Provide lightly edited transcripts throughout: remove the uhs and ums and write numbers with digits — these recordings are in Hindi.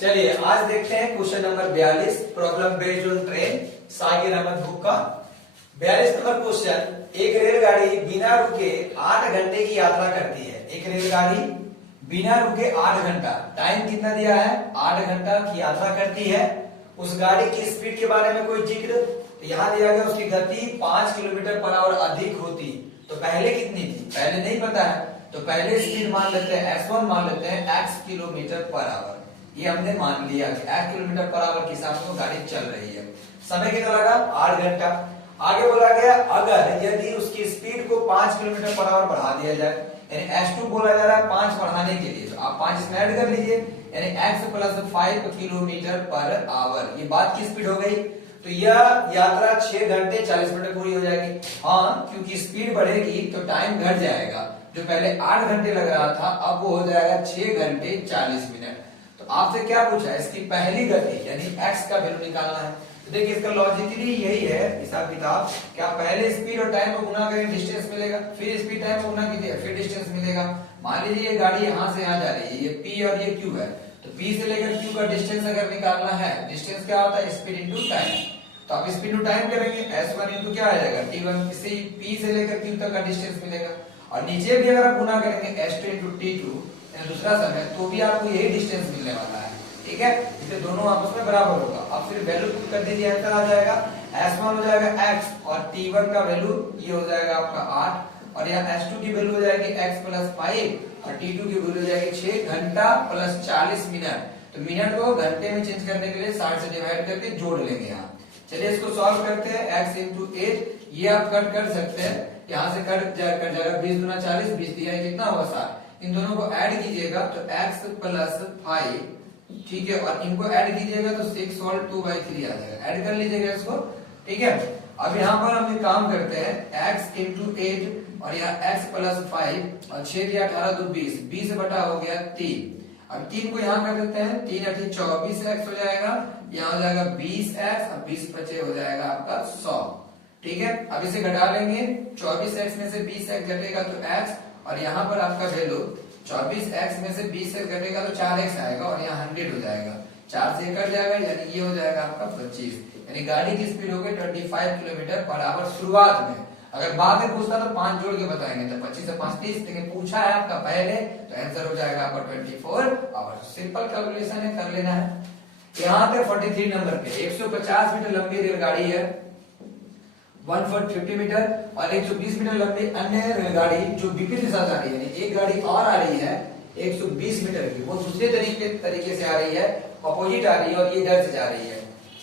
चलिए आज देखते हैं question number 42 problem based on train Sagir Ahmed book का 42 नंबर क्वेश्चन। एक रेलगाड़ी बिना रुके 8 घंटे की यात्रा करती है। एक रेलगाड़ी बिना रुके 8 घंटा, टाइम कितना दिया है 8 घंटा की यात्रा करती है। उस गाड़ी की स्पीड के बारे में कोई जिक्र तो यहाँ दिया गया, उसकी गति 5 किलोमीटर पर आवर अधिक होती तो पहले कितनी थी, पहले नहीं पता है तो पहले स्पीड मान लेते हैं x1 मान लेते हैं x किलोमीटर पर आवर। ये हमने मान लिया कि 8 किलोमीटर पर आवर के हिसाब से गाड़ी चल रही है। समय कितना लगा 8 घंटा। आगे बोला गया अगर यदि उसकी स्पीड को 5 किलोमीटर पर आवर बढ़ा दिया जाए, यानी x2 बोला जा रहा है 5 बढ़ाने के लिए, तो आप 5 इसमें ऐड कर लीजिए, यानी x plus 5 kilometre per hour. ये बात की स्पीड हो गई, तो यह यात्रा 6 घंटे 40 मिनट पूरी हो जाएगी। हाँ, क्योंकि स्पीड बढ़ेगी तो टाइम घट जाएगा। जो पहले 8 घंटे लग रहा था अब वो हो जाएगा 6 घंटे 40 मिनट। तो आपसे क्या पूछा है, इसकी पहली गति यानी x का वैल्यू निकालना है। तो देखिए इसका लॉजिकली यही है हिसाब किताब, क्या पहले स्पीड और टाइम को गुना करें डिस्टेंस मिलेगा, फिर स्पीड टाइम को गुना कीजिए फिर डिस्टेंस मिलेगा। मान लीजिए ये गाड़ी यहाँ से यहाँ जा रही है, ये p और ये q है, तो p से लेकर q का डिस्टेंस अगर निकालना है, डिस्टेंस क्या होता है स्पीड इंटू टाइम, तो आप स्पीड इंटू टाइम करेंगे, s1 इंटू क्या आ जाएगा t1। इससे p से लेकर q तक का डिस्टेंस मिलेगा। और नीचे भी अगर आप गुना करेंगे s2 इंटू t2 दूसरा समय, तो भी आपको यही डिस्टेंस मिलने वाला है। ठीक है, इसलिए दोनों आपस में बराबर होगा। अब फिर वैल्यू पुट कर दीजिए, आंसर आ जाएगा s1 हो जाएगा x और t1 का वैल्यू ये हो जाएगा आपका 8 और यहाँ s2 की वैल्यू हो जाएगी x प्लस 5 और t2 की वैल्यू हो जाएगी 6 घंटा प्लस 40 मिनट। तो मिनट को घंटे में चेंज करने के लिए 60 से डिवाइड करके जोड़ लेंगे यहाँ। चलिए इसको सॉल्व करते हैं। x इंटू 8 ये आप कट कर सकते हैं, यहाँ से कट जाएगा 20 गुना 40, 20 दिया है कितना होगा 60। इन दोनों को ऐड कीजिएगा तो x प्लस 5, ठीक है, और इनको ऐड कीजिएगा तो 6 और 2/3 आ जाएगा। ऐड कर लीजिएगा इसको, ठीक है। अब यहाँ पर हम एक काम करते हैं, x इंटू 8 और यहाँ x प्लस 5 और 6 दिया 18 तो 20, 20 बटा हो गया 3। अब 3 को यहाँ कर देते हैं, 3 8 24x हो जाएगा, यहाँ हो जाएगा 20x और 20 बचे हो जाएगा आपका 100। ठीक है, अब इसे घटा लेंगे, 24x में से 20x घटेगा तो x, और यहाँ पर आपका वैल्यू 24x में से 20x घटेगा तो 4x आएगा और यहाँ 100 हो जाएगा, 4 से कट जाएगा, यानी ये हो जाएगा आपका 25। यानी गाड़ी की स्पीड हो गई 25 किलोमीटर पर आवर शुरुआत में। अगर बाद में पूछता तो 5 जोड़ के बताएंगे, तो 25 से 5 30, लेकिन पूछा है आपका पहले तो आंसर हो जाएगा आपका 24 आवर। सिंपल कैलकुलेशन है, कर लेना है। यहाँ पे 43 नंबर पे 150 मीटर लंबी रेलगाड़ी है, 150 मीटर और 120 मीटर लंबी अन्य रेलगाड़ी जो विपरीत दिशा से आ रही है, यानी एक गाड़ी और आ रही है 120 मीटर की, वो दूसरे तरीके से आ रही है, अपोजिट आ रही है और ये इधर से जा रही है।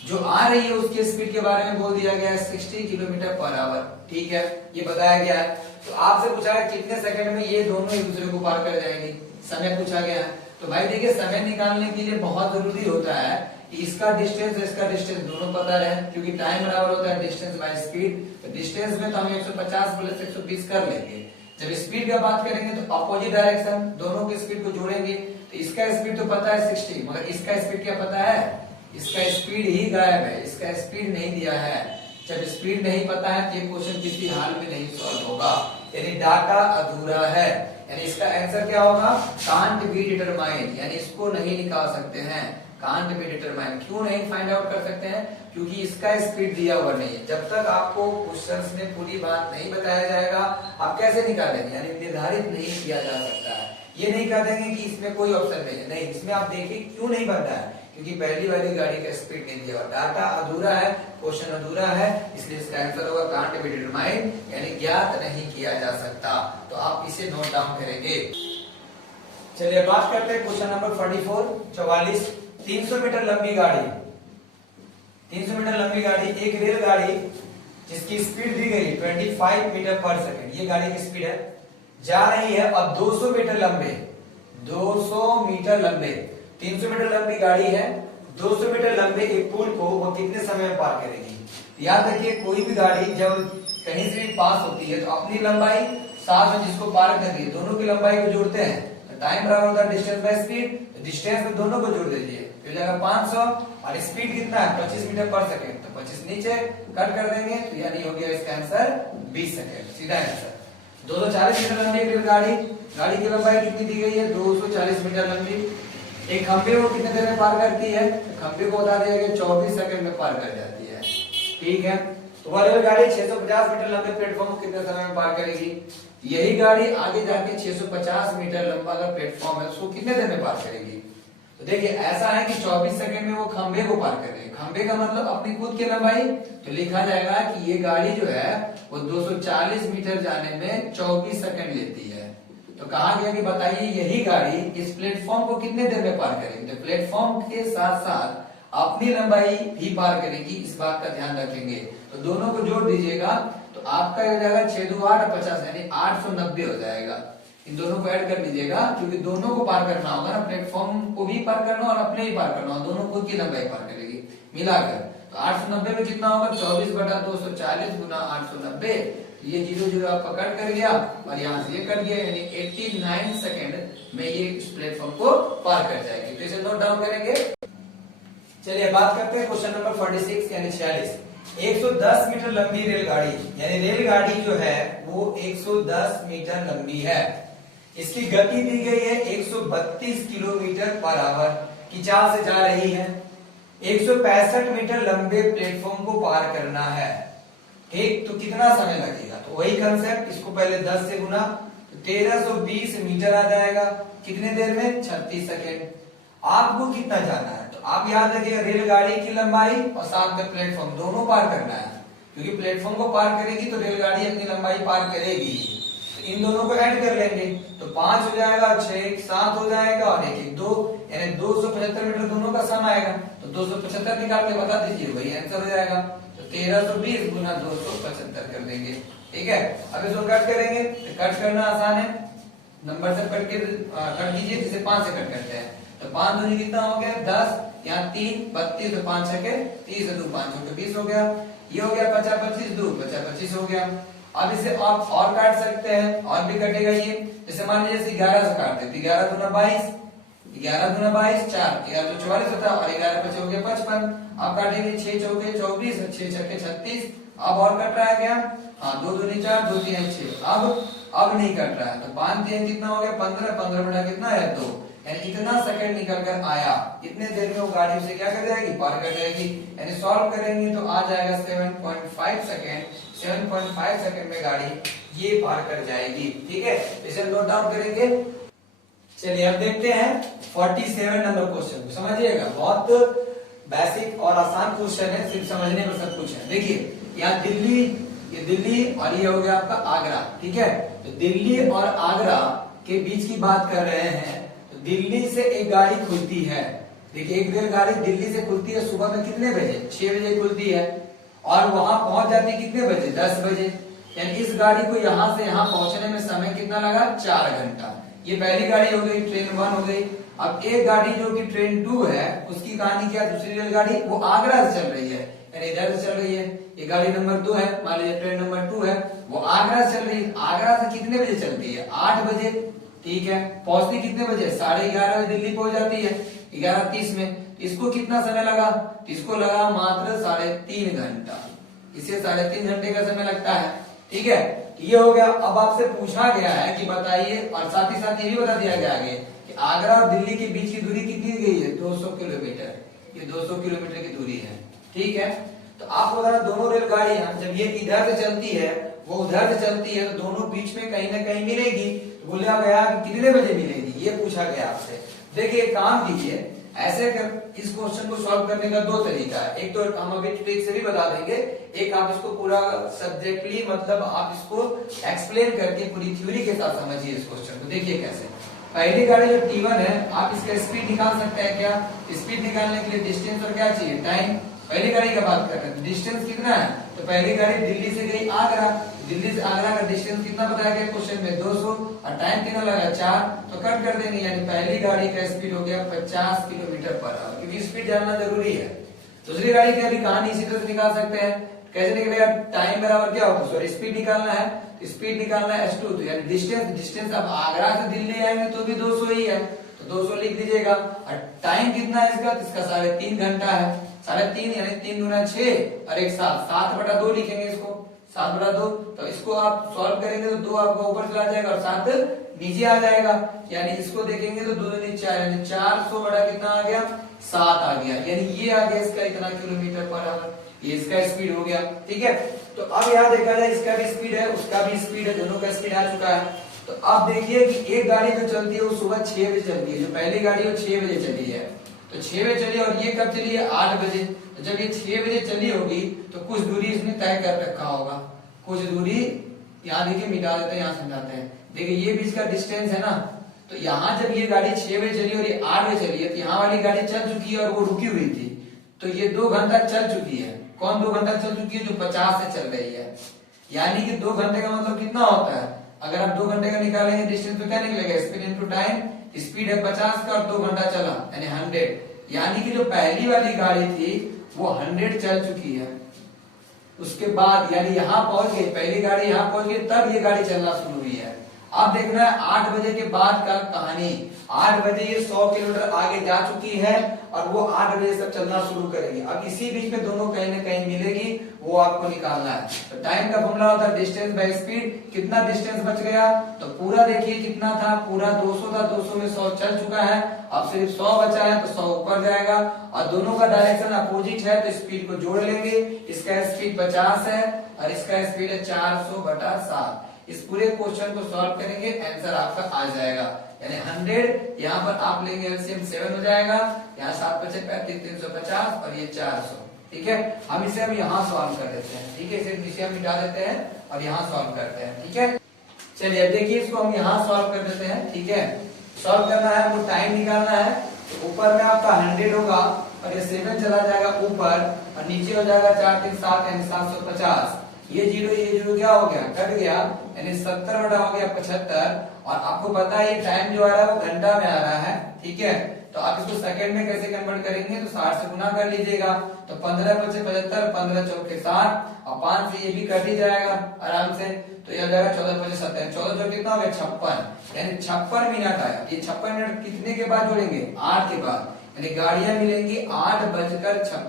जो आ रही है उसकी स्पीड के बारे में बोल दिया गया है 60 किलोमीटर पर आवर। ठीक है, ये बताया गया है। तो आपसे पूछा है कितने सेकंड में ये दोनों एक दूसरे को पार कर जाएंगे, समय पूछा गया है। तो भाई देखिए समय निकालने के लिए बहुत जरूरी होता है इसका डिस्टेंस इसका डिस्टेंस दोनों पता रहे, क्योंकि टाइम बराबर होता है डिस्टेंस बाय स्पीड। तो डिस्टेंस में तो हम 150 प्लस 120 कर लेंगे। जब स्पीड का बात करेंगे तो अपोजिट डायरेक्शन, दोनों की स्पीड को जोड़ेंगे। तो इसका स्पीड तो पता है 60, मगर इसका स्पीड क्या पता है, इसका स्पीड ही गायब है, इसका स्पीड नहीं दिया है। जब स्पीड नहीं पता है तो ये क्वेश्चन किसी हाल में नहीं सॉल्व होगा, यानी डाटा अधूरा है। यानी इसका आंसर क्या होगा, कांट बी डिटरमाइन, यानी इसको नहीं निकाल सकते हैं। कांट बी डिटरमाइन क्यों नहीं फाइंड आउट कर सकते हैं, क्योंकि इसका स्पीड दिया हुआ नहीं है। जब तक आपको क्वेश्चंस में पूरी बात नहीं बताया जाएगा आप कैसे निकालेंगे, यानी निर्धारित नहीं किया जा सकता है। ये नहीं कह देंगे कि इसमें कोई ऑप्शन नहीं है, नहीं, इसमें आप देखिए क्यों नहीं बनता है, क्योंकि पहली वाली गाड़ी का स्पीड नहीं दिया हुआ, डाटा अधूरा है, क्वेश्चन अधूरा है, इसलिए इसका आंसर होगा कांट बी डिटरमाइन, यानी ज्ञात नहीं किया जा सकता। तो आप इसे नोट डाउन करेंगे। चलिए बात करते हैं क्वेश्चन नंबर 44। 300 मीटर लंबी गाड़ी, 300 मीटर लंबी गाड़ी, एक रेलगाड़ी जिसकी स्पीड दी गई 25 मीटर पर सेकंड, ये गाड़ी की स्पीड है, जा रही है और 200 मीटर लंबे, 200 मीटर लंबे, 300 मीटर लंबी गाड़ी है, 200 मीटर लंबे एक पुल को वो कितने समय में पार करेगी। याद रखिए कोई भी गाड़ी जब कहीं से भी पास होती है तो अपनी लंबाई साथ में जिसको पार कर रही है दोनों की लंबाई को जोड़ते हैं। टाइम बराबर होता है डिस्टेंस बाय स्पीड, डिस्टेंस में दोनों को जोड़ दीजिए, हो जाएगा 500 और स्पीड कितना है 25 मीटर पर सेकंड, तो 25 नीचे कट कर देंगे, तो यानी हो गया इसका आंसर 20 सेकंड, सीधा आंसर। 240 मीटर लंबी एक गाड़ी, गाड़ी की लंबाई कितनी दी गई है 240 मीटर लंबी, एक खंबे को कितने देर में पार करती है? खंबे को बता दिया कि 24 सेकंड में पार कर जाती है। ठीक है, तो वह रेलगाड़ी 650 मीटर लंबे प्लेटफॉर्म को कितने समय में पार करेगी? यही गाड़ी आगे जाके 650 मीटर लंबा अगर प्लेटफॉर्म है उसको कितने देर में पार करेगी? तो देखिए ऐसा है कि 24 सेकंड में वो खंबे को पार कर रहे हैं। खंबे का मतलब अपनी खुद की लंबाई, तो लिखा जाएगा कि ये गाड़ी जो है वो 240 मीटर जाने में 24 सेकंड लेती है। तो कहा गया कि बताइए यही गाड़ी इस प्लेटफॉर्म को कितने देर में पार करेगी? तो प्लेटफॉर्म के साथ साथ अपनी लंबाई भी पार करेगी, इस बात का ध्यान रखेंगे। तो दोनों को जोड़ दीजिएगा तो आपका हो जाएगा 6 2 8 50 यानी 890 हो जाएगा। इन दोनों को ऐड कर लीजिएगा क्योंकि दोनों को पार करना होगा ना, प्लेटफॉर्म को भी पार करना और अपने ही पार करना, दोनों खुद की लंबाई पार करेगी मिलाकर। तो 890 में कितना होगा? 24/240 गुना 890। ये 0 0 आपका कट कर गया और यहाँ से ये कट गया, यानी 89 सेकंड में ये इस प्लेटफॉर्म को पार कर जाएगी। तो इसे नोट डाउन करेंगे। चलिए बात करते हैं क्वेश्चन नंबर 46 यानी 46। 110 मीटर लंबी रेलगाड़ी, यानी रेलगाड़ी जो है वो 110 मीटर लंबी है। इसकी गति दी गई है 132 किलोमीटर पर आवर की चाल से जा रही है। 165 मीटर लंबे प्लेटफॉर्म को पार करना है। ठीक, तो कितना समय लगेगा? तो वही कंसेप्ट, इसको पहले 10 से गुना, तो 1320 मीटर आ जाएगा। कितने देर में? 36 सेकेंड। आपको कितना जाना है? तो आप याद रखिएगा रेलगाड़ी की लंबाई और साथ में प्लेटफॉर्म दोनों पार करना है, क्योंकि प्लेटफॉर्म को पार करेगी तो रेलगाड़ी अपनी लंबाई पार करेगी। तो इन दोनों को ऐड कर लेंगे तो 5 हो जाएगा, 6 7 हो जाएगा और 1 1 2, यानी 275 मीटर दोनों का सम आएगा। तो 275 निकाल के बता दीजिए, वही आंसर हो जाएगा। तो 1320 गुना 275 कर देंगे। ठीक है, अब इसको कट करेंगे तो कट करना आसान है, नंबर से कट कीजिए, जिसे 5 से कट करते हैं। तो 5 दूनी कितना हो गया? 10, यहाँ 3 32, तो 5 छके 30 2 5 हो गया 20 हो गया। ये हो गया 50 25 2 50 25 हो गया। अब इसे आप और काट सकते हैं, और भी कटेगा ये। जैसे मान लीजिए 11 से काट देते, 11 दूना 22, 11 दूना 22 4, 11 तो 44 होता है और 11 बचे हो गया 55। अब काटेंगे 6 चौके 24, 6 छके 36। अब और कट रहा है क्या? हाँ, 2 दूनी 4, 2 3 6। अब नहीं कट रहा है, तो 5 3 कितना हो गया? 15, 15 बटा कितना है? 2, यानी इतना सेकंड निकल कर आया। इतने देर में वो गाड़ी उसे क्या कर जाएगी? पार कर जाएगी। यानी सॉल्व करेंगे तो आ जाएगा 7.5 सेकंड। 7.5 सेकंड में गाड़ी ये पार कर जाएगी। ठीक है, इसे नोट डाउन करेंगे। चलिए अब देखते हैं 47 नंबर क्वेश्चन को। समझिएगा, बहुत बेसिक और आसान क्वेश्चन है, सिर्फ समझने में सब कुछ है। देखिए यहाँ दिल्ली, ये दिल्ली और ये हो गया आपका आगरा। ठीक है, तो दिल्ली और आगरा के बीच की बात कर रहे हैं। तो दिल्ली से एक गाड़ी खुलती है। देखिए एक रेलगाड़ी दिल्ली से खुलती है सुबह में कितने बजे? 6 बजे खुलती है और वहां पहुंच जाती है कितने बजे? 10 बजे। यानी इस गाड़ी को यहां से यहां पहुंचने में समय कितना लगा? 4 घंटा। ये पहली गाड़ी हो गई, ट्रेन 1 हो गई। अब एक गाड़ी जो कि ट्रेन 2 है, उसकी कहानी क्या? दूसरी रेलगाड़ी वो आगरा से चल रही है, यानी इधर से चल रही है। ये गाड़ी नंबर 2 है, मान लीजिए ट्रेन नंबर 2 है, वो आगरा से चल रही है। आगरा से कितने बजे चलती है? 8 बजे। ठीक है, पहुंचती कितने बजे? 11:30 बजे दिल्ली पहुंच जाती है 11:30 में। इसको कितना समय लगा? इसको लगा मात्र 3.5 घंटा। इसे 3.5 घंटे का समय लगता है। ठीक है, ये हो गया। अब आपसे पूछा गया है कि बताइए, और साथ ही साथ ये भी बता दिया गया आगे कि आगरा और दिल्ली के बीच की दूरी कितनी दी गई है? 200 किलोमीटर। ये 200 किलोमीटर की दूरी है। ठीक है, तो आपको बताना दोनों रेलगाड़ियां जब ये इधर से चलती है वो उधर से चलती है, तो दोनों बीच में कहीं ना कहीं मिलेगी। तो बोला गया कि कितने बजे मिलेगी, ये पूछा गया आपसे। देखिए काम कीजिए, ऐसे कर इस क्वेश्चन को सॉल्व करने का 2 तरीका है। एक तो हम अभी ट्रिक से भी बता देंगे, एक आप इसको पूरा सब्जेक्टली मतलब आप इसको एक्सप्लेन करके पूरी थ्योरी के साथ समझिए इस क्वेश्चन को। देखिए कैसे। पहली गाड़ी जो T1 है, आप इसका स्पीड निकाल सकते हैं क्या? स्पीड निकालने के लिए डिस्टेंस और क्या चाहिए? टाइम। पहली गाड़ी का बात कर रहे हैं, डिस्टेंस कितना है? तो पहली गाड़ी दिल्ली से गई आगरा, दिल्ली से आगरा का डिस्टेंस कितना बताया गया क्वेश्चन में? 200, और टाइम कितना लगा? 4। तो कट कर देंगे, यानी पहली गाड़ी का स्पीड हो गया 50 किलोमीटर पर आवर, क्योंकि स्पीड जानना जरूरी है। दूसरी गाड़ी की अभी कहानी इसी तरह से निकाल सकते हैं। कैसे निकलेगा? टाइम बराबर क्या होगा? सॉरी, स्पीड निकालना है, स्पीड निकालना है S2, तो यानी डिस्टेंस अब आगरा से दिल्ली आएंगे तो भी 200 ही है, तो 200 लिख दीजिएगा। और टाइम कितना है इसका? इसका 3.5 घंटा है। 3.5 यानी 3 गुना 6 और 1 7, 7/2 लिखेंगे इसको। 7/2, तो इसको आप सॉल्व करेंगे तो 2 आपका ऊपर चला जाएगा और 7 नीचे आ जाएगा, यानी इसको देखेंगे तो 2 दूनी 4, यानी 400 बड़ा कितना आ गया 7 आ गया, यानी ये आ गया इसका इतना किलोमीटर पर आवर, ये इसका स्पीड हो गया। ठीक है, तो अब यहाँ देखा जाए इसका भी स्पीड है उसका भी स्पीड है, दोनों का स्पीड आ चुका है। तो अब देखिए कि एक गाड़ी जो चलती है वो सुबह 6 बजे चलती है, जो पहली गाड़ी वो 6 बजे चली है, तो 6 बजे चली और ये कब चली है 8 बजे, तो जब ये 6 बजे चली होगी तो कुछ दूरी इसने तय कर रखा होगा, कुछ दूरी यहाँ देखिए मिटा देते हैं, यहाँ समझाते हैं। देखिए ये बीच का डिस्टेंस है ना, तो यहाँ जब ये गाड़ी 6 बजे चली और ये 8 बजे चली है, तो यहाँ वाली गाड़ी चल चुकी है और वो रुकी हुई थी, तो ये 2 घंटा चल चुकी है। कौन 2 घंटा चल चुकी है? जो 50 से चल रही है, यानी कि 2 घंटे का मतलब कितना होता है, अगर आप 2 घंटे का निकालेंगे डिस्टेंस तो क्या निकलेगा, स्पीड इनटू टाइम, स्पीड है 50 का और 2 घंटा चला यानी 100, यानी कि जो पहली वाली गाड़ी थी वो 100 चल चुकी है। उसके बाद यानी यहाँ पहुंच गई, पहली गाड़ी यहाँ पहुंच गई तब ये गाड़ी चलना शुरू हुई है। अब देखना है 8 बजे के बाद का कहानी, 8 बजे ये 100 किलोमीटर आगे जा चुकी है और वो 8 बजे से चलना शुरू करेगी। अब इसी बीच में दोनों कहीं ना कहीं मिलेगी, वो आपको निकालना है। तो टाइम का फॉर्मूला होता है डिस्टेंस बाय स्पीड, कितना डिस्टेंस बच गया, तो पूरा देखिए कितना था, पूरा 200 था, 200 में 100 चल चुका है, अब सिर्फ 100 बचा है तो 100 ऊपर जाएगा और दोनों का डायरेक्शन अपोजिट है तो स्पीड को जोड़ लेंगे, इसका स्पीड 50 है और इसका स्पीड है 400/7। इस पूरे क्वेश्चन को सॉल्व करेंगे, आंसर आपका आ जाएगा, यानी 100 यहाँ पर आप लेंगे एलसीएम 7 हो जाएगा, यहाँ 7 बचे 35 350 और ये 400। ठीक है, हम इसे यहाँ सॉल्व कर देते हैं। ठीक है, इसे हम मिटा देते हैं और यहाँ सॉल्व करते हैं। ठीक है, चलिए अब देखिए इसको हम यहाँ सॉल्व कर देते हैं। ठीक है, सॉल्व करना है हमको, टाइम निकालना है, तो ऊपर में आपका 100 होगा और ये 7 चला जाएगा ऊपर और नीचे हो जाएगा 4 3 7 यानी 750, ये जीरो क्या हो गया, कट गया, यानी 70 बटा हो गया 75। और आपको पता है ये टाइम जो आ रहा है वो घंटा में आ रहा है। ठीक है, तो आप इसको सेकंड में कैसे कन्वर्ट करेंगे, तो 60 से गुना कर लीजिएगा, तो 15 बचे 75, 15 चौके 60 और 5 से ये भी कट ही जाएगा आराम से, तो ये हो जाएगा 14 5 70, 14 जो कितना हो गया 56, यानी 56 मिनट आया। ये 56 मिनट कितने के बाद जोड़ेंगे, 8 के बाद, यानी गाड़ियां मिलेंगी 8:56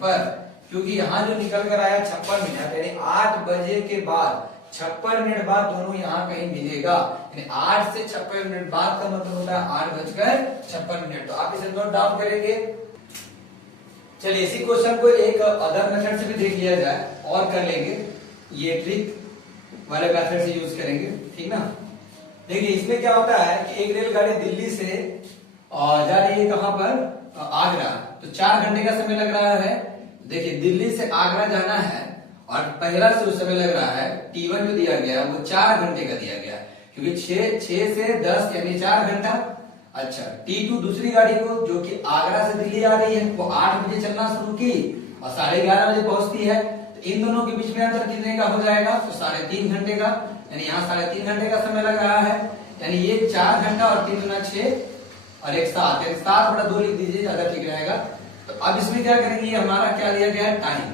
पर, क्योंकि यहाँ जो निकल कर आया 56 मिनट, यानी 8 बजे के बाद 56 मिनट बाद दोनों यहाँ कहीं मिलेगा, यानी 8 से 56 मिनट बाद का मतलब होता है 8:56। तो आप इसे नोट डाउन करेंगे। चलिए इसी क्वेश्चन को एक अदर मेथड से भी देख लिया जाए और कर लेंगे, ये ट्रिक वाले मेथड से यूज करेंगे। ठीक ना, देखिए इसमें क्या होता है कि एक रेलगाड़ी दिल्ली से जा रही है कहां पर, आगरा, तो 4 घंटे का समय लग रहा है। देखिए दिल्ली से आगरा जाना है और पहला जो समय लग रहा है T1 जो दिया गया वो 4 घंटे का दिया गया, क्योंकि 6 से 10 यानी 4 घंटा। अच्छा, T2 दूसरी गाड़ी को जो कि आगरा से दिल्ली आ रही है वो 8 बजे चलना शुरू की और 11:30 बजे पहुंचती है, तो इन दोनों के बीच में अंतर कितने का हो जाएगा, तो 3.5 घंटे का, यानी यहाँ 3.5 घंटे का समय लग रहा है, यानी ये 4 घंटा और 3 गुना 6 और 1 7, 7/2 लिख दीजिए, ज्यादा ठीक रहेगा। तो अब इसमें क्या करेंगे, हमारा क्या दिया गया है टाइम,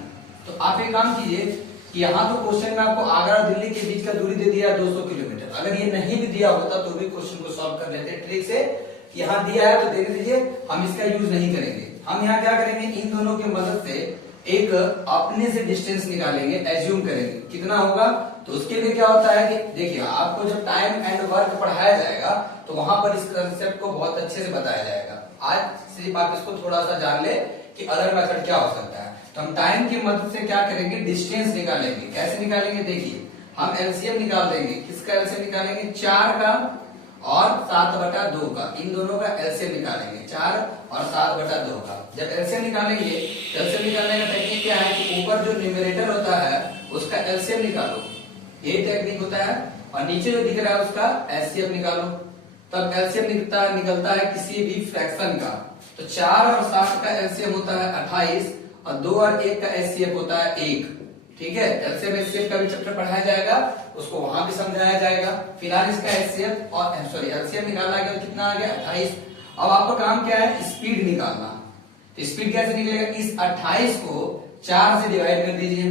तो आप एक काम कीजिए कि यहाँ तो क्वेश्चन में आपको आगरा और दिल्ली के बीच का दूरी दे दिया 200 किलोमीटर, अगर ये नहीं भी दिया होता तो भी क्वेश्चन को सॉल्व कर लेते ट्रिक से, यहाँ दिया है तो देख लीजिए, हम इसका यूज नहीं करेंगे। हम यहाँ क्या करेंगे, इन दोनों की मदद से एक अपने से डिस्टेंस निकालेंगे, एज्यूम करेंगे कितना होगा। तो उसके लिए क्या होता है कि देखिए आपको जब टाइम एंड वर्क पढ़ाया जाएगा तो वहां पर इस कंसेप्ट को बहुत अच्छे से बताया जाएगा। आज सिर्फ आप इसको थोड़ा सा जान ले कि अदर मेथड क्या हो सकता है। तो हम टाइम की मदद से क्या करेंगे, डिस्टेंस निकालेंगे। कैसे निकालेंगे, देखिए हम एलसीएम निकाल देंगे, किसका एलसीएम निकालेंगे, 4 का और 7/2 का, इन दोनों का एलसीएम निकालेंगे, 4 और 7/2 का। जब एलसीएम निकालेंगे, एलसीएम निकालने का टेक्निक क्या है कि ऊपर जो न्यूमरेटर होता है उसका एलसीएम निकालो, ये टेक्निक होता है, और नीचे जो दिख रहा है उसका एचसीएफ निकालो, तब एलसीएम निकलता है किसी भी फ्रैक्शन का। तो 4 और 7 का एलसीएम होता है 28 और 2 और 1 का एचसीएफ होता है 1। ठीक है, एलसीएम एचसीएफ का भी चैप्टर पढ़ाया जाएगा, उसको वहां भी समझाया जाएगा। फिलहाल इसका एचसीएफ और एलसीएम निकाला गया, कितना आ गया 28। अब आपका काम क्या है, स्पीड निकालना। तो स्पीड कैसे निकलेगा, इस 28 को 4 से डिवाइड कर दीजिए।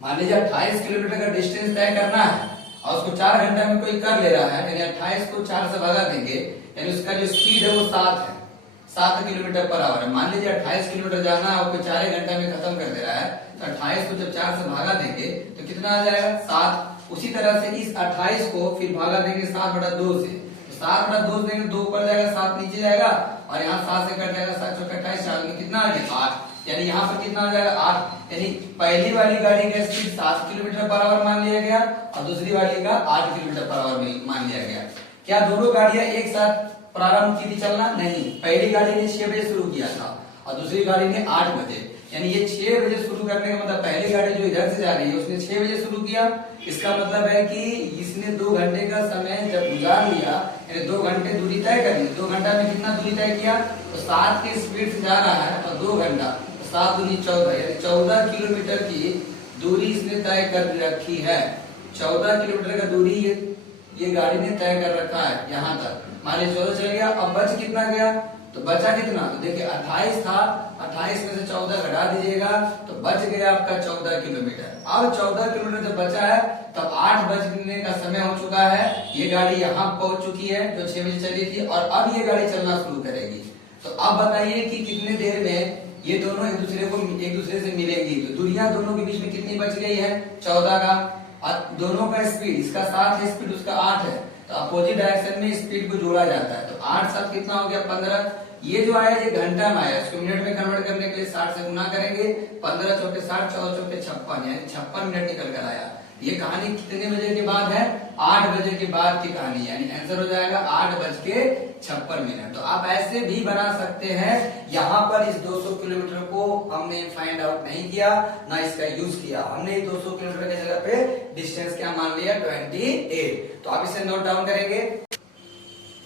मान लीजिए 28 किलोमीटर का डिस्टेंस तय करना है और उसको 4 घंटे में कोई कर ले रहा है, यानी 28 को 4 से भगा देंगे, यानी उसका जो स्पीड है वो 7 है। 7 किलोमीटर पर आवर है। मान लीजिए 28 किलोमीटर जाना है, आपको 4 घंटा में खत्म कर दे रहा है, तो 28 को जब 4 से भागा देंगे तो कितना आ जाएगा 7। उसी तरह से इस 28 को फिर भागा देंगे 7/2 से, तो 7/2 देंगे, 2 ऊपर जाएगा 7 नीचे जाएगा और यहाँ 7 से कट जाएगा, 7 चौके 28, 4 में कितना आ गया 8, यानी यहाँ पर कितना आ जाएगा 8। यानी पहली वाली गाड़ी का स्पीड 7 किलोमीटर पर आवर मान लिया गया और दूसरी वाली का 8 किलोमीटर पर आवर मान लिया गया। क्या दोनों गाड़ियां एक साथ प्रारंभ की थी चलना? नहीं, पहली गाड़ी ने 6 बजे शुरू किया था और दूसरी गाड़ी ने 8 बजे, यानी ये 6 बजे शुरू करने का मतलब पहली गाड़ी जो इधर से जा रही है उसने 6 बजे शुरू किया, इसका मतलब है कि इसने 2 घंटे का समय जब गुजार लिया, यानी 2 घंटे दूरी तय कर ली। 2 घंटा में कितना दूरी तय किया? तो 7 की स्पीड से जा रहा है और 2 घंटा, 7 दूनी 14, यानी 14 किलोमीटर की दूरी इसने तय कर रखी है। 14 किलोमीटर का दूरी ये गाड़ी ने तय कर रखा है यहाँ तक। मान लीजिए 14 चल गया, अब बच कितना गया? तो बचा कितना? तो देखिए 28 था, 28 में से 14 घटा दीजिएगा तो बच गया आपका 14 किलोमीटर। अब 14 किलोमीटर जब बचा है तब 8 बजने का समय हो चुका है, ये गाड़ी यहाँ पहुंच चुकी है जो 6 बजे चली थी और अब ये गाड़ी चलना शुरू करेगी। तो अब बताइए कि कितने देर में ये दोनों एक दूसरे से मिलेंगी। तो दूरियां दोनों के बीच में कितनी बच गई है? 14 का। दोनों का स्पीड, इसका 7 है स्पीड, उसका 8 है, तो अपोजिट डायरेक्शन में स्पीड को जोड़ा जाता है। तो 8 7 कितना हो गया? 15। ये जो आया ये घंटा में आया, इसको मिनट में कन्वर्ट करने के लिए 60 से गुना करेंगे, 15 चौके 60, 14 चौके 56, यानी 56 मिनट निकल कर आया। ये कहानी कितने बजे के बाद है? 8 बजे के बाद की कहानी, यानी आंसर हो जाएगा 8:56। तो आप ऐसे भी बना सकते हैं। यहाँ पर इस 200 किलोमीटर को हमने फाइंड आउट नहीं किया, ना इसका यूज किया, हमने 200 किलोमीटर की जगह पे डिस्टेंस क्या मान लिया? 28। तो आप इसे नोट डाउन करेंगे।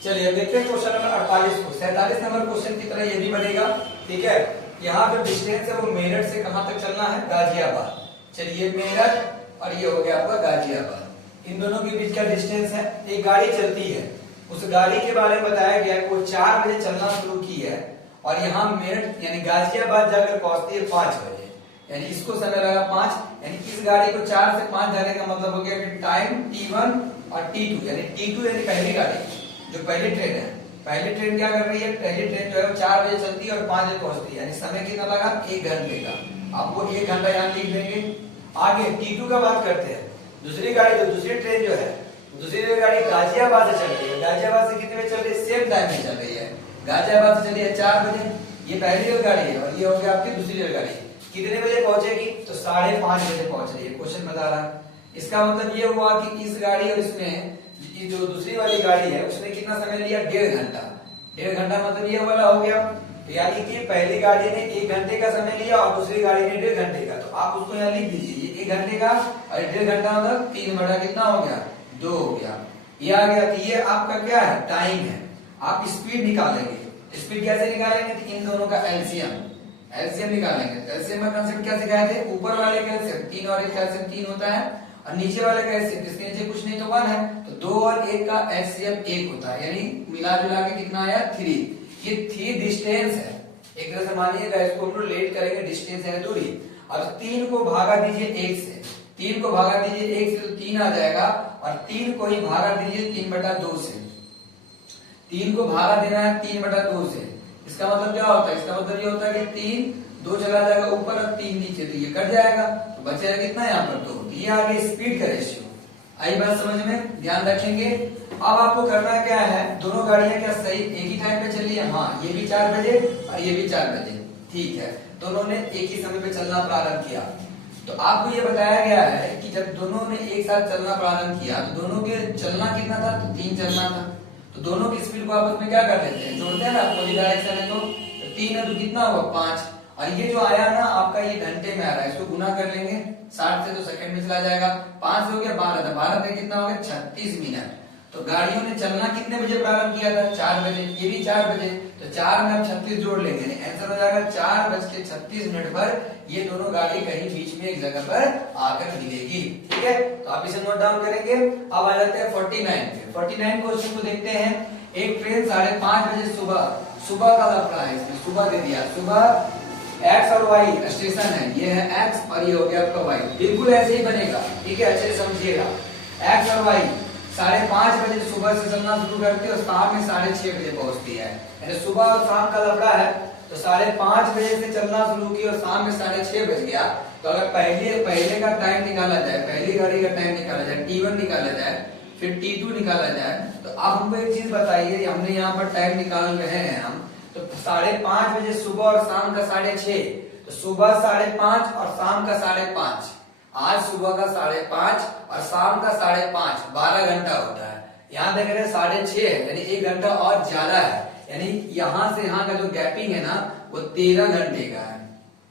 चलिए देखते हैं क्वेश्चन नंबर 48 को। 47 नंबर क्वेश्चन की तरह ये भी बनेगा, ठीक है। यहाँ जो डिस्टेंस है वो मेरठ से कहां तक चलना है? गाजियाबाद। चलिए मेरठ और ये हो गया आपका गाजियाबाद, इन दोनों के बीच का डिस्टेंस है। एक गाड़ी चलती है, उस गाड़ी के बारे में बताया गया है, वो 4 बजे चलना शुरू की है और यहाँ मेरठ यानी गाजियाबाद जाकर पहुंचती है 5 बजे, यानी इसको समय लगा 5, यानी इस गाड़ी को 4 से 5 जाने का मतलब हो गया कि टाइम T1 और T2, यानी T2 यानी पहली गाड़ी जो पहली ट्रेन है। पहली ट्रेन क्या कर रही है? पहली ट्रेन जो है वो 4 बजे चलती है और 5 बजे पहुंचती है, यानी समय कितना लगा? 1 घंटे का। आप वो 1 घंटा यहाँ लिख देंगे। आगे T2 का बात करते हैं। दूसरी गाड़ी जो दूसरी ट्रेन जो है, दूसरी गाड़ी गाजियाबाद से चल रही है। गाजियाबाद से कितने बजे चल रही है? सेम टाइम में चल रही है। गाजियाबाद से चली है 4 बजे, ये पहली रेलगाड़ी है और ये हो गया आपकी दूसरी रेलगाड़ी। कितने बजे पहुंचेगी? तो 5:30 बजे पहुंच रही है, क्वेश्चन बता रहा है। इसका मतलब ये हुआ कि इस गाड़ी और इसमें जो दूसरी वाली गाड़ी है उसने कितना समय लिया? 1.5 घंटा। 1.5 घंटा मतलब ये वाला हो गया, यानी कि पहली गाड़ी ने 1 घंटे का समय लिया और दूसरी गाड़ी ने 1.5 घंटे का। तो आप उसको यहाँ लिख दीजिए, ये 1 घंटे का और 1.5 घंटा मतलब 3 बटा कितना हो गया? 2 हो गया। ये आ गया कि ये आपका क्या है? टाइम है। आप स्पीड निकालेंगे। स्पीड कैसे निकालेंगे? तो इन दोनों का एलसीएम निकालेंगे। एलसीएम का कांसेप्ट क्या सिखाए थे? ऊपर वाले का एलसीएम 3 और 1 का एलसीएम 3 होता है और नीचे वाले का एलसीएम, इसके नीचे कुछ नहीं तो 1 है, तो 2 और 1 का एलसीएम 1 होता है, यानी मिला जुला के कितना आया? 3। ये 3 डिस्टेंस है। एक तरह से मानिएगा, इसको हम रिलेट करेंगे, डिस्टेंस है दूरी। अब 3 को भागा दीजिए 1 से, 3 को भागा दीजिए 1 से तो 3 आ जाएगा और 3 को ही भागा दीजिए 3/2 से। 3 को भागा देना है 3/2 से, इसका मतलब क्या होता है? इसका मतलब ये होता है कि 3 2 चला जाएगा ऊपर और 3 नीचे, तो ये कट जाएगा, तो बचेगा कितना यहाँ पर? 2। ये आ गया स्पीड का रेशियो। आई बात समझ में? ध्यान रखेंगे। अब आपको करना क्या है? दोनों गाड़ियां क्या सही एक ही टाइम पे चल रही है? हाँ, ये भी 4 बजे और ये भी 4 बजे, ठीक है। दोनों ने एक ही समय पे चलना प्रारंभ किया। तो आपको ये बताया गया है कि जब दोनों ने एक साथ चलना प्रारंभ किया तो दोनों के चलना कितना था? तो 3 चलना था। तो दोनों की स्पीड को आपस में क्या कर देते हैं? जोड़ते हैं ना, अपोजिट डायरेक्शन है तो 3 है तो कितना हुआ? 5। और ये जो आया ना आपका, ये घंटे में आ रहा है, इसको गुना कर लेंगे 60 से तो सेकंड में चला जाएगा। 5 हो गया 12, 12 में कितना हो गया? 36 मिनट। तो गाड़ियों ने चलना कितने बजे प्रारंभ किया था? 4 बजे। ये भी 4 बजे, तो 4 में अब 36 जोड़ लेंगे, आंसर हो जाएगा 4:36 पर ये दोनों गाड़ी कहीं बीच में एक जगह पर आकर मिलेगी, ठीक है। तो आप इसे नोट डाउन करेंगे। अब आ जाते हैं 49 पे। 49 क्वेश्चन को देखते हैं। एक ट्रेन 5:30 बजे सुबह का लफड़ा है, इसमें सुबह दे दिया। सुबह एक्स और वाई स्टेशन है, ये है एक्स और ये हो गया आपका वाई। बिल्कुल ऐसे ही बनेगा, ठीक है, अच्छे से समझिएगा। एक्स और वाई 5:30 बजे सुबह से चलना शुरू करती है और शाम में 6:30 बजे पहुंचती है। यानी सुबह और शाम का लफड़ा है, तो 5:30 बजे से चलना शुरू की और शाम में 6:30 बज गया। तो अगर पहले का टाइम निकाला जाए, पहली गाड़ी का टाइम निकाला जाए, T1 निकाला जाए, फिर T2 निकाला जाए, तो आप हमको एक चीज बताइए, हमने यहाँ पर टाइम निकाल रहे हैं हम, तो 5:30 बजे सुबह और शाम का 6:30, तो सुबह 5:30 और शाम का 5:30, आज सुबह का 5:30 और शाम का 5:30, 12 घंटा होता है। यहाँ देख रहे हैं 6:30 है, यानी 1 घंटा और ज्यादा है, यानी यहाँ से यहाँ का जो गैपिंग है ना वो 13 घंटे का है।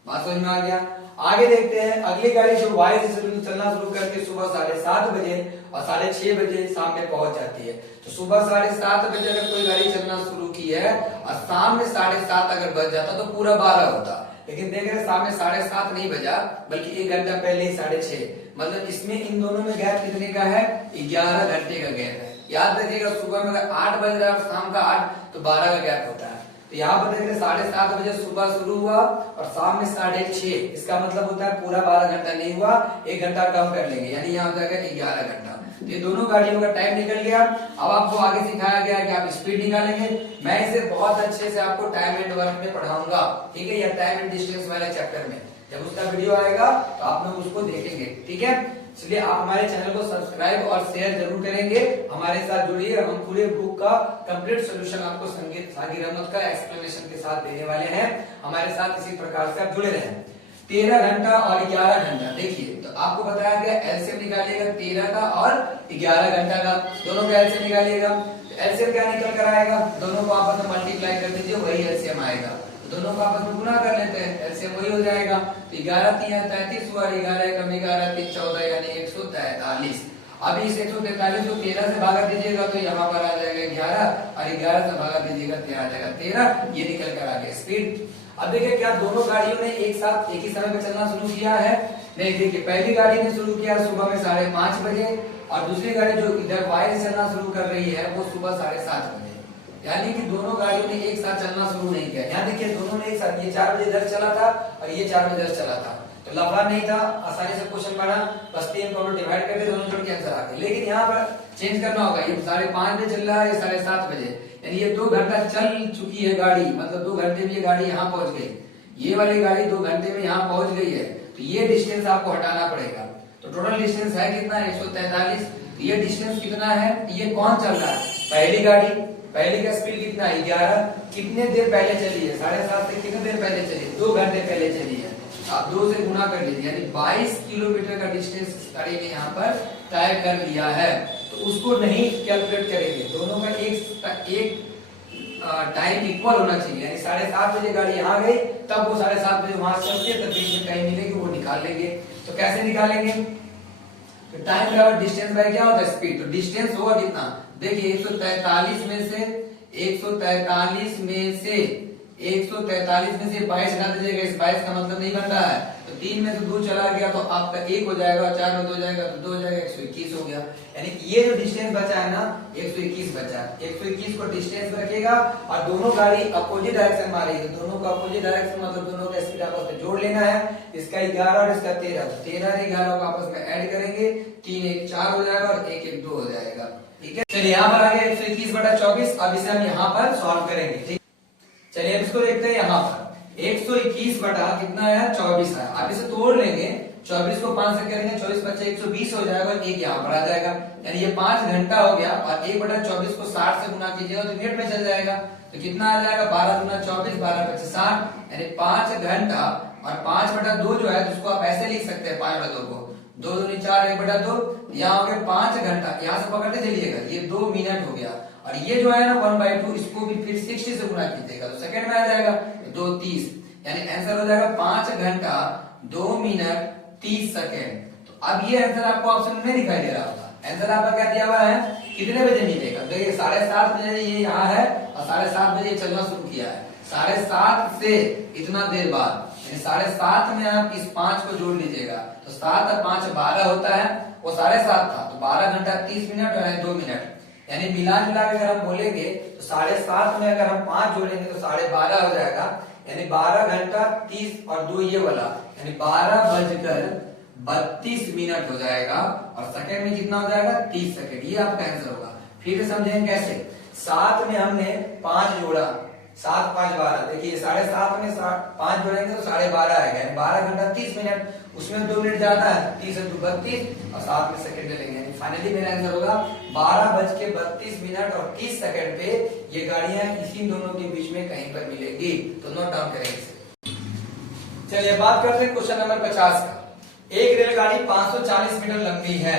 बात समझ में आ गया। आगे देखते हैं अगली गाड़ी जो वाई से चलना शुरू करके सुबह 7:30 बजे और 6:30 बजे शाम में पहुंच जाती है। तो सुबह 7:30 बजे अगर कोई गाड़ी चलना शुरू की है और शाम में 7:30 अगर बज जाता तो पूरा 12 होता, लेकिन देख रहे शाम में 7:30 नहीं बजा, बल्कि 1 घंटा पहले ही 6:30, मतलब इसमें इन दोनों में गैप कितने का है, 11 घंटे का गैप है। याद रखिएगा सुबह में अगर 8 बज रहा है और शाम का 8, तो 12 का गैप होता है। तो यहाँ पर देखिए 7:30 बजे सुबह शुरू हुआ और शाम में 6:30, इसका मतलब होता है पूरा 12 घंटा नहीं हुआ, 1 घंटा कम कर लेंगे, यानी यहाँ हो जाएगा 11 घंटा। तो ये दोनों गाड़ियों का टाइम निकल गया। अब आपको आगे सिखाया गया कि आप स्पीड निकालेंगे। मैं इसे बहुत अच्छे से आपको टाइम एंड वर्क में पढ़ाऊंगा, ठीक है, या टाइम एंड डिस्टेंस वाले चैप्टर में। जब उसका वीडियो आएगा तो आप लोग उसको देखेंगे, ठीक है। इसलिए आप हमारे चैनल को सब्सक्राइब और शेयर जरूर करेंगे, हमारे साथ जुड़िए। हम पूरे बुक का कंप्लीट सोल्यूशन आपको सागिर अहमद का एक्सप्लेनेशन के साथ देने वाले हैं। हमारे साथ इसी प्रकार से आप जुड़े रहें। 13 घंटा और 11 घंटा, देखिए तो आपको बताया गया एलसीएम निकालिएगा 13 का और 11 घंटा का, दोनों का एलसीएम निकालिएगा। एलसीएम क्या निकल कर आएगा, दोनों को आपस में मल्टीप्लाई कर दीजिए, वही एलसीएम आएगा। दोनों को आपस में गुना कर लेते हैं, एलसीएम वही हो जाएगा। तो 11 3 33 हुआ, 11 कम 11 3 14, यानी 143। अब इस 143 को 13 से भागा दीजिएगा तो यहाँ पर आ जाएगा 11, और 11 से भागा दीजिएगा तो आ जाएगा 13। ये निकल कर आ गया स्पीड। अब देखिए क्या दोनों गाड़ियों ने एक साथ एक ही समय पे चलना शुरू किया है? नहीं, देखिए पहली गाड़ी ने शुरू किया सुबह में 5:30 बजे और दूसरी गाड़ी जो इधर वाई से चलना शुरू कर रही है वो सुबह 7:30 बजे, यानी कि दोनों गाड़ियों ने एक साथ चलना शुरू नहीं किया। यहाँ देखिए दोनों ने एक साथ, ये 4 बजे इधर चला था और ये 4 बजे इधर चला था, तो लफड़ा नहीं था, आसानी से क्वेश्चन बना, बस 3 को डिवाइड करके दोनों जोड़ के आंसर आ गए। लेकिन यहाँ पर चेंज करना होगा, ये 5:30 बजे चल रहा है, ये 7:30 बजे, यानी ये 2 घंटा चल चुकी है गाड़ी, मतलब 2 घंटे में ये गाड़ी यहाँ पहुंच गई, ये वाली गाड़ी 2 घंटे में यहाँ पहुंच गई है। तो ये डिस्टेंस आपको हटाना पड़ेगा। तो टोटल डिस्टेंस है कितना, 143। तो ये डिस्टेंस कितना है, ये कौन चल रहा है, पहली गाड़ी, पहली का स्पीड कितना है 11, कितने देर पहले चली है, 7:30 से कितने देर पहले चली, 2 घंटे पहले चली है। आप 2 से गुना कर लीजिए, यानी 22 किलोमीटर का डिस्टेंस गाड़ी ने यहाँ पर तय कर लिया है। तो उसको नहीं कैलकुलेट करेंगे, दोनों का एक टाइम इक्वल होना चाहिए, यानी 7:30 बजे गाड़ी यहाँ गई तब वो 7:30 बजे वहां से चलती है, तब बीच में टाइम मिलेगी, वो निकाल लेंगे। तो कैसे निकालेंगे, तो टाइम बराबर डिस्टेंस बाय क्या होता है, स्पीड। तो डिस्टेंस होगा कितना, देखिए 143 में से 143 में से 22 हटा दीजिएगा, इस 22 का मतलब नहीं बन रहा है, तो 3 में से 2 चला गया तो आपका 1 हो जाएगा, 4 में 2 जाएगा तो 2 हो जाएगा, 121 हो गया। यानी ये जो डिस्टेंस बचा है ना 121 बचा, 121 को डिस्टेंस रखेगा और दोनों गाड़ी अपोजिट डायरेक्शन में आ रही है, दोनों का अपोजिट डायरेक्शन मतलब दोनों का स्पीड आपस में जोड़ लेना है, इसका 11 और इसका 13, 13 और 11 को आपस में ऐड करेंगे, 3 1 4 हो जाएगा और 1 1 2 हो जाएगा, ठीक है। चलिए यहाँ पर आ गया 121/24, अब इसे हम यहाँ पर सॉल्व करेंगे, ठीक। चलिए अब इसको देखते हैं, यहाँ पर 121 बटा कितना है 24 है। आप इसे तोड़ लेंगे, 24 को 5 से करेंगे, 24 बच्चे 120 हो जाएगा, एक यहाँ पर आ जाएगा, यानी ये 5 घंटा हो गया। और 1/24 को 60 से गुना कीजिएगा तो मिनट में चल जाएगा, तो कितना आ जाएगा 12 गुना 24, 12 25 60, यानी 5 घंटा। और 5/2 जो है उसको आप ऐसे लिख सकते हैं, 5/2 को 2 दूनी 4, 1/2, यहाँ हो गया 5 घंटा, यहाँ से पकड़ते चलिएगा, ये 2 मिनट हो गया। और ये जो है ना 1/2, इसको भी फिर 60 से गुना कीजिएगा तो सेकंड में आ जाएगा, 2 30, यानी आंसर हो जाएगा 5 घंटा 2 मिनट 30 सेकंड। तो अब ये आंसर आपको ऑप्शन में दिखाई दे रहा होगा, आंसर आपका क्या दिया हुआ है, कितने बजे मिलेगा, देखिए 7:30 बजे ये यहाँ है और 7:30 बजे चलना शुरू किया है, 7:30 से इतना देर बाद, यानी 7:30 में आप इस 5 को जोड़ लीजिएगा, तो 7 और 5 12 होता है, वो 7:30 था, तो 12 घंटा 30 मिनट और 2 मिनट, यानी मिला जुला के अगर हम बोलेंगे तो 7:30 में अगर हम 5 जोड़ेंगे तो 12:30 हो जाएगा, यानी 12 घंटा 30 और 2 ये वाला, यानी 12 बजकर 32 मिनट हो जाएगा और सेकंड में कितना हो जाएगा 30 सेकंड। ये आपका आंसर होगा। फिर से समझेंगे कैसे। 7 में हमने 5 जोड़ा, 7 5 12, देखिए 7.5 में 5 जोड़ेंगे तो 12.5 आएगा, 12 घंटा 30 मिनट, उसमें 2 मिनट ज्यादा है, 30 है तो 32 और 7 में सेकंड ले लेंगे। फाइनली मेरा आंसर होगा 12:32 और 30 सेकंड पे ये गाड़ियां इसी दोनों के बीच में कहीं पर मिलेगी। तो नोट डाउन करेंगे इसे। चलिए बात करते हैं क्वेश्चन नंबर 50 का। एक रेलगाड़ी 540 मीटर लंबी है,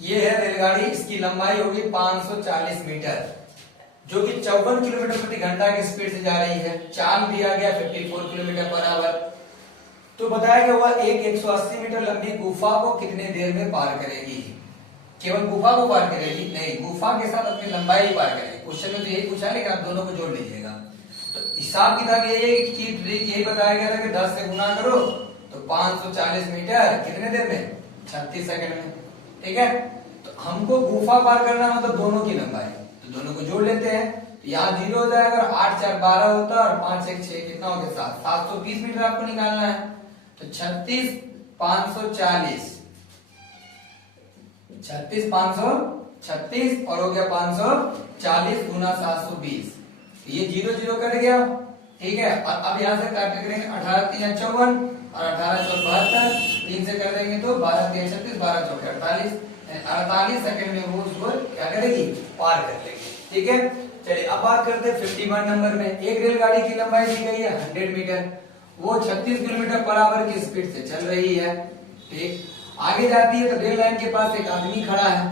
ये है रेलगाड़ी, इसकी लंबाई होगी 540 मीटर, जो कि 54 किलोमीटर प्रति घंटा की स्पीड से जा रही है। चाल दिया गया 54 किलोमीटर पर आवर। तो बताया गया हुआ एक 180 मीटर लंबी गुफा को कितने देर में पार करेगी। केवल गुफा को पार करेगी नहीं, गुफा के साथ अपनी लंबाई भी पार करेगी। क्वेश्चन में तो यही पूछा है, लेकिन आप दोनों को जोड़ लीजिएगा। तो हिसाब किताब ये ट्रिक यही बताया गया था कि 10 से गुना करो तो 540 मीटर कितने देर में, 36 सेकंड में। ठीक है, तो हमको गुफा पार करना मतलब दोनों की लंबाई, तो दोनों को जोड़ लेते हैं। तो यहाँ 0 हो जाएगा और 8 4 12 होता है और 5 1 6 कितना हो गया 7, 720 मीटर आपको निकालना है। तो 36 540, 36 536 और हो गया 540 गुना 720, ये 0 0 कट गया। ठीक है, अब यहाँ से काट करेंगे 18 3 54 और 18 4 72, 3 से कर देंगे तो 12 3 36 12 4 48, 48 सेकंड में वो उसको क्या करेगी, पार कर लेगी। ठीक है, चलिए अब बात करते हैं 51 नंबर में। एक रेलगाड़ी की लंबाई दी गई है 100 मीटर, वो 36 किलोमीटर पर आवर की स्पीड से चल रही है। ठीक, आगे जाती है तो रेल लाइन के पास एक आदमी खड़ा है,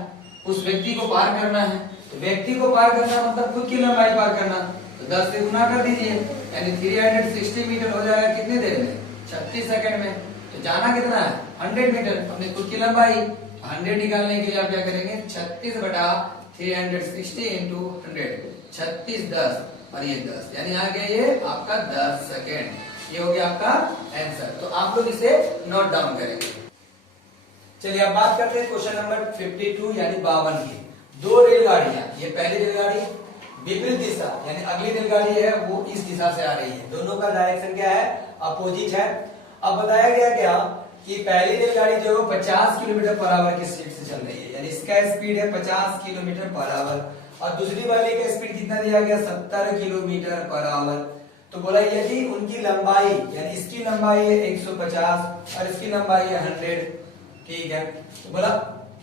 उस व्यक्ति को पार करना है। तो व्यक्ति को पार करना मतलब खुद की लंबाई पार करना, तो 10 से गुना कर दीजिए, यानी 360 मीटर हो जाएगा कितने देर में, 36 सेकंड में। तो जाना कितना है 100 मीटर, अपनी खुद की लंबाई 100 निकालने के लिए आप क्या करेंगे 36 बटा 360 इंटू 100, 36 10 और ये 10, यानी आ गया ये आपका 10 सेकंड। ये हो गया आपका आंसर। तो आप लोग इसे नोट डाउन करेंगे। चलिए अब बात करते हैं क्वेश्चन नंबर 52 यानी 52 की। दो रेलगाड़ियां, ये पहली रेलगाड़ी विपरीत दिशा यानी अगली रेलगाड़ी है वो इस दिशा से आ रही है, दोनों का डायरेक्शन क्या है, अपोजिट है। अब बताया गया क्या कि पहली रेलगाड़ी जो है 50 किलोमीटर पर आवर की स्पीड से चल रही है, यानी इसका स्पीड है 50 किलोमीटर पर आवर और दूसरी वाली का स्पीड कितना दिया गया 70 किलोमीटर पर आवर। तो बोला यदि उनकी लंबाई यानी इसकी लंबाई है 150 और इसकी लंबाई है 100, ठीक है, तो बोला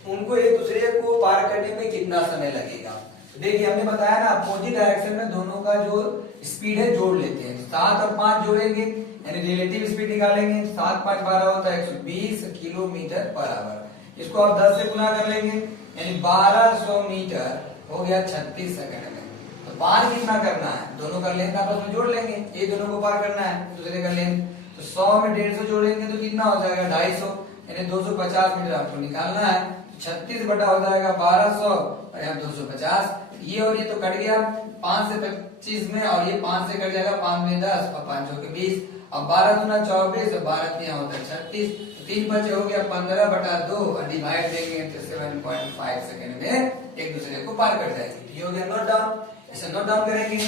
उनको एक दूसरे को पार करने में कितना समय लगेगा। तो देखिए हमने बताया ना अपोजिट डायरेक्शन में दोनों का जो स्पीड है जोड़ लेते हैं, 7 और 5 जोड़ेंगे यानी रिलेटिव स्पीड निकालेंगे, 7 5 12 होता है 120 किलोमीटर पर आवर। इसको आप 10 से गुना कर लेंगे यानी 1200 मीटर हो गया 36 सेकंड में। तो पार कितना करना है, दोनों का लेंथ आपस में जोड़ लेंगे, ये दोनों को पार करना है दूसरे का लेंथ। तो 100 में 150 जोड़ेंगे तो कितना हो जाएगा 250, यानी 250 मीटर आपको निकालना है। 36 बटा हो जाएगा 1200 और यहाँ 250, ये और ये तो कट गया 5 से 25 में और ये 5 से कट जाएगा 5 में 10 और 5 के 20 और 12 दूना 24 और 12 यहाँ होता है 36, तो 3 बचे हो गया 15 बटा 2 और डिवाइड देंगे तो 7.5 सेकंड में एक दूसरे को पार कर जाएगी। ये हो गया नोट डाउन, इसे नोट डाउन करेंगे।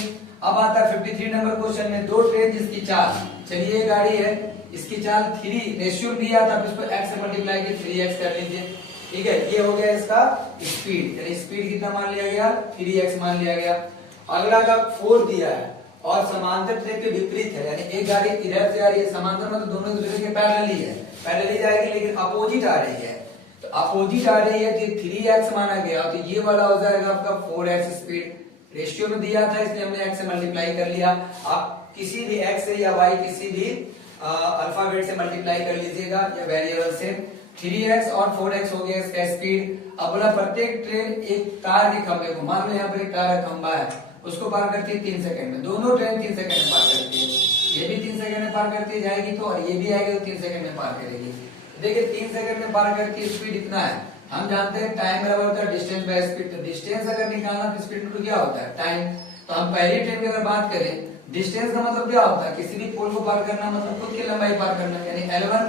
अब आता है 53 नंबर क्वेश्चन में। दो ट्रेन जिसकी चाल, चलिए ये गाड़ी है इसकी चाल 3 रेशियो दिया था, इसको x से मल्टीप्लाई किया 3x कर लीजिए। ठीक है, ये हो गया इसका स्पीड, यानी स्पीड कितना मान लिया गया 3x मान लिया गया। अगला का 4 दिया है और समांतर ट्रेन के विपरीत है, यानी एक गाड़ी इधर से आ रही है, समांतर मतलब दोनों एक दूसरे के पैरेलल है, पैरेलल जाएगी लेकिन अपोजिट आ रही है। तो अपोजिट आ रही है तो 3x माना गया, तो ये वाला हो जाएगा आपका 4x स्पीड। रेशियो में दिया था इसलिए हमने x से मल्टीप्लाई कर लिया। आप किसी भी x से या y किसी भी अल्फाबेट से मल्टीप्लाई कर लीजिएगा या वेरिएबल से। 3x और 4x हो गया इसका स्पीड। अब बोला प्रत्येक ट्रेन एक तार के खंभे को, मान लो यहाँ पर एक तार का खंभा है, उसको पार करती है 3 सेकंड में। दोनों ट्रेन 3 सेकंड में पार करती है, ये भी 3 सेकंड में पार करती जाएगी तो और ये भी आएगी तो 3 सेकंड में पार करेगी। देखिए 3 सेकंड में पार करती स्पीड इतना है, हम जानते हैं टाइम बराबर होता है डिस्टेंस बाय स्पीड। तो डिस्टेंस अगर निकालना तो स्पीड तो क्या होता है टाइम। तो हम पहली ट्रेन की अगर बात करें, डिस्टेंस का मतलब क्या होता है, किसी भी पोल को पार करना मतलब खुद की लंबाई पार करना, यानी L1,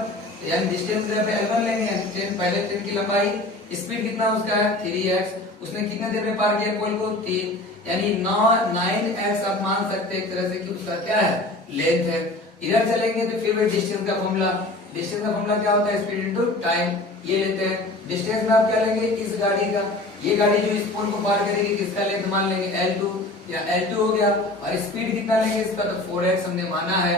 यानी डिस्टेंस जगह पे L1 लेंगे, यानी ट्रेन पहले ट्रेन की लंबाई, स्पीड कितना उसका है 3x, उसने कितने देर में पार किया पोल को 3, यानी 9x आप मान सकते हैं एक तरह से कि उसका क्या है लेंथ है। इधर चलेंगे तो फिर वही डिस्टेंस का फॉर्मूला डिस्टेंस का फॉर्मूला क्या होता है, स्पीड इनटू टाइम, ये लेते हैं। डिस्टेंस में आप क्या लेंगे, इस गाड़ी का, ये गाड़ी जो इस पोल को पार करेगी किसका लेंथ मान लेंगे L2 या L2 हो गया, और स्पीड कितना लेंगे इसका, तो 4x हमने माना है।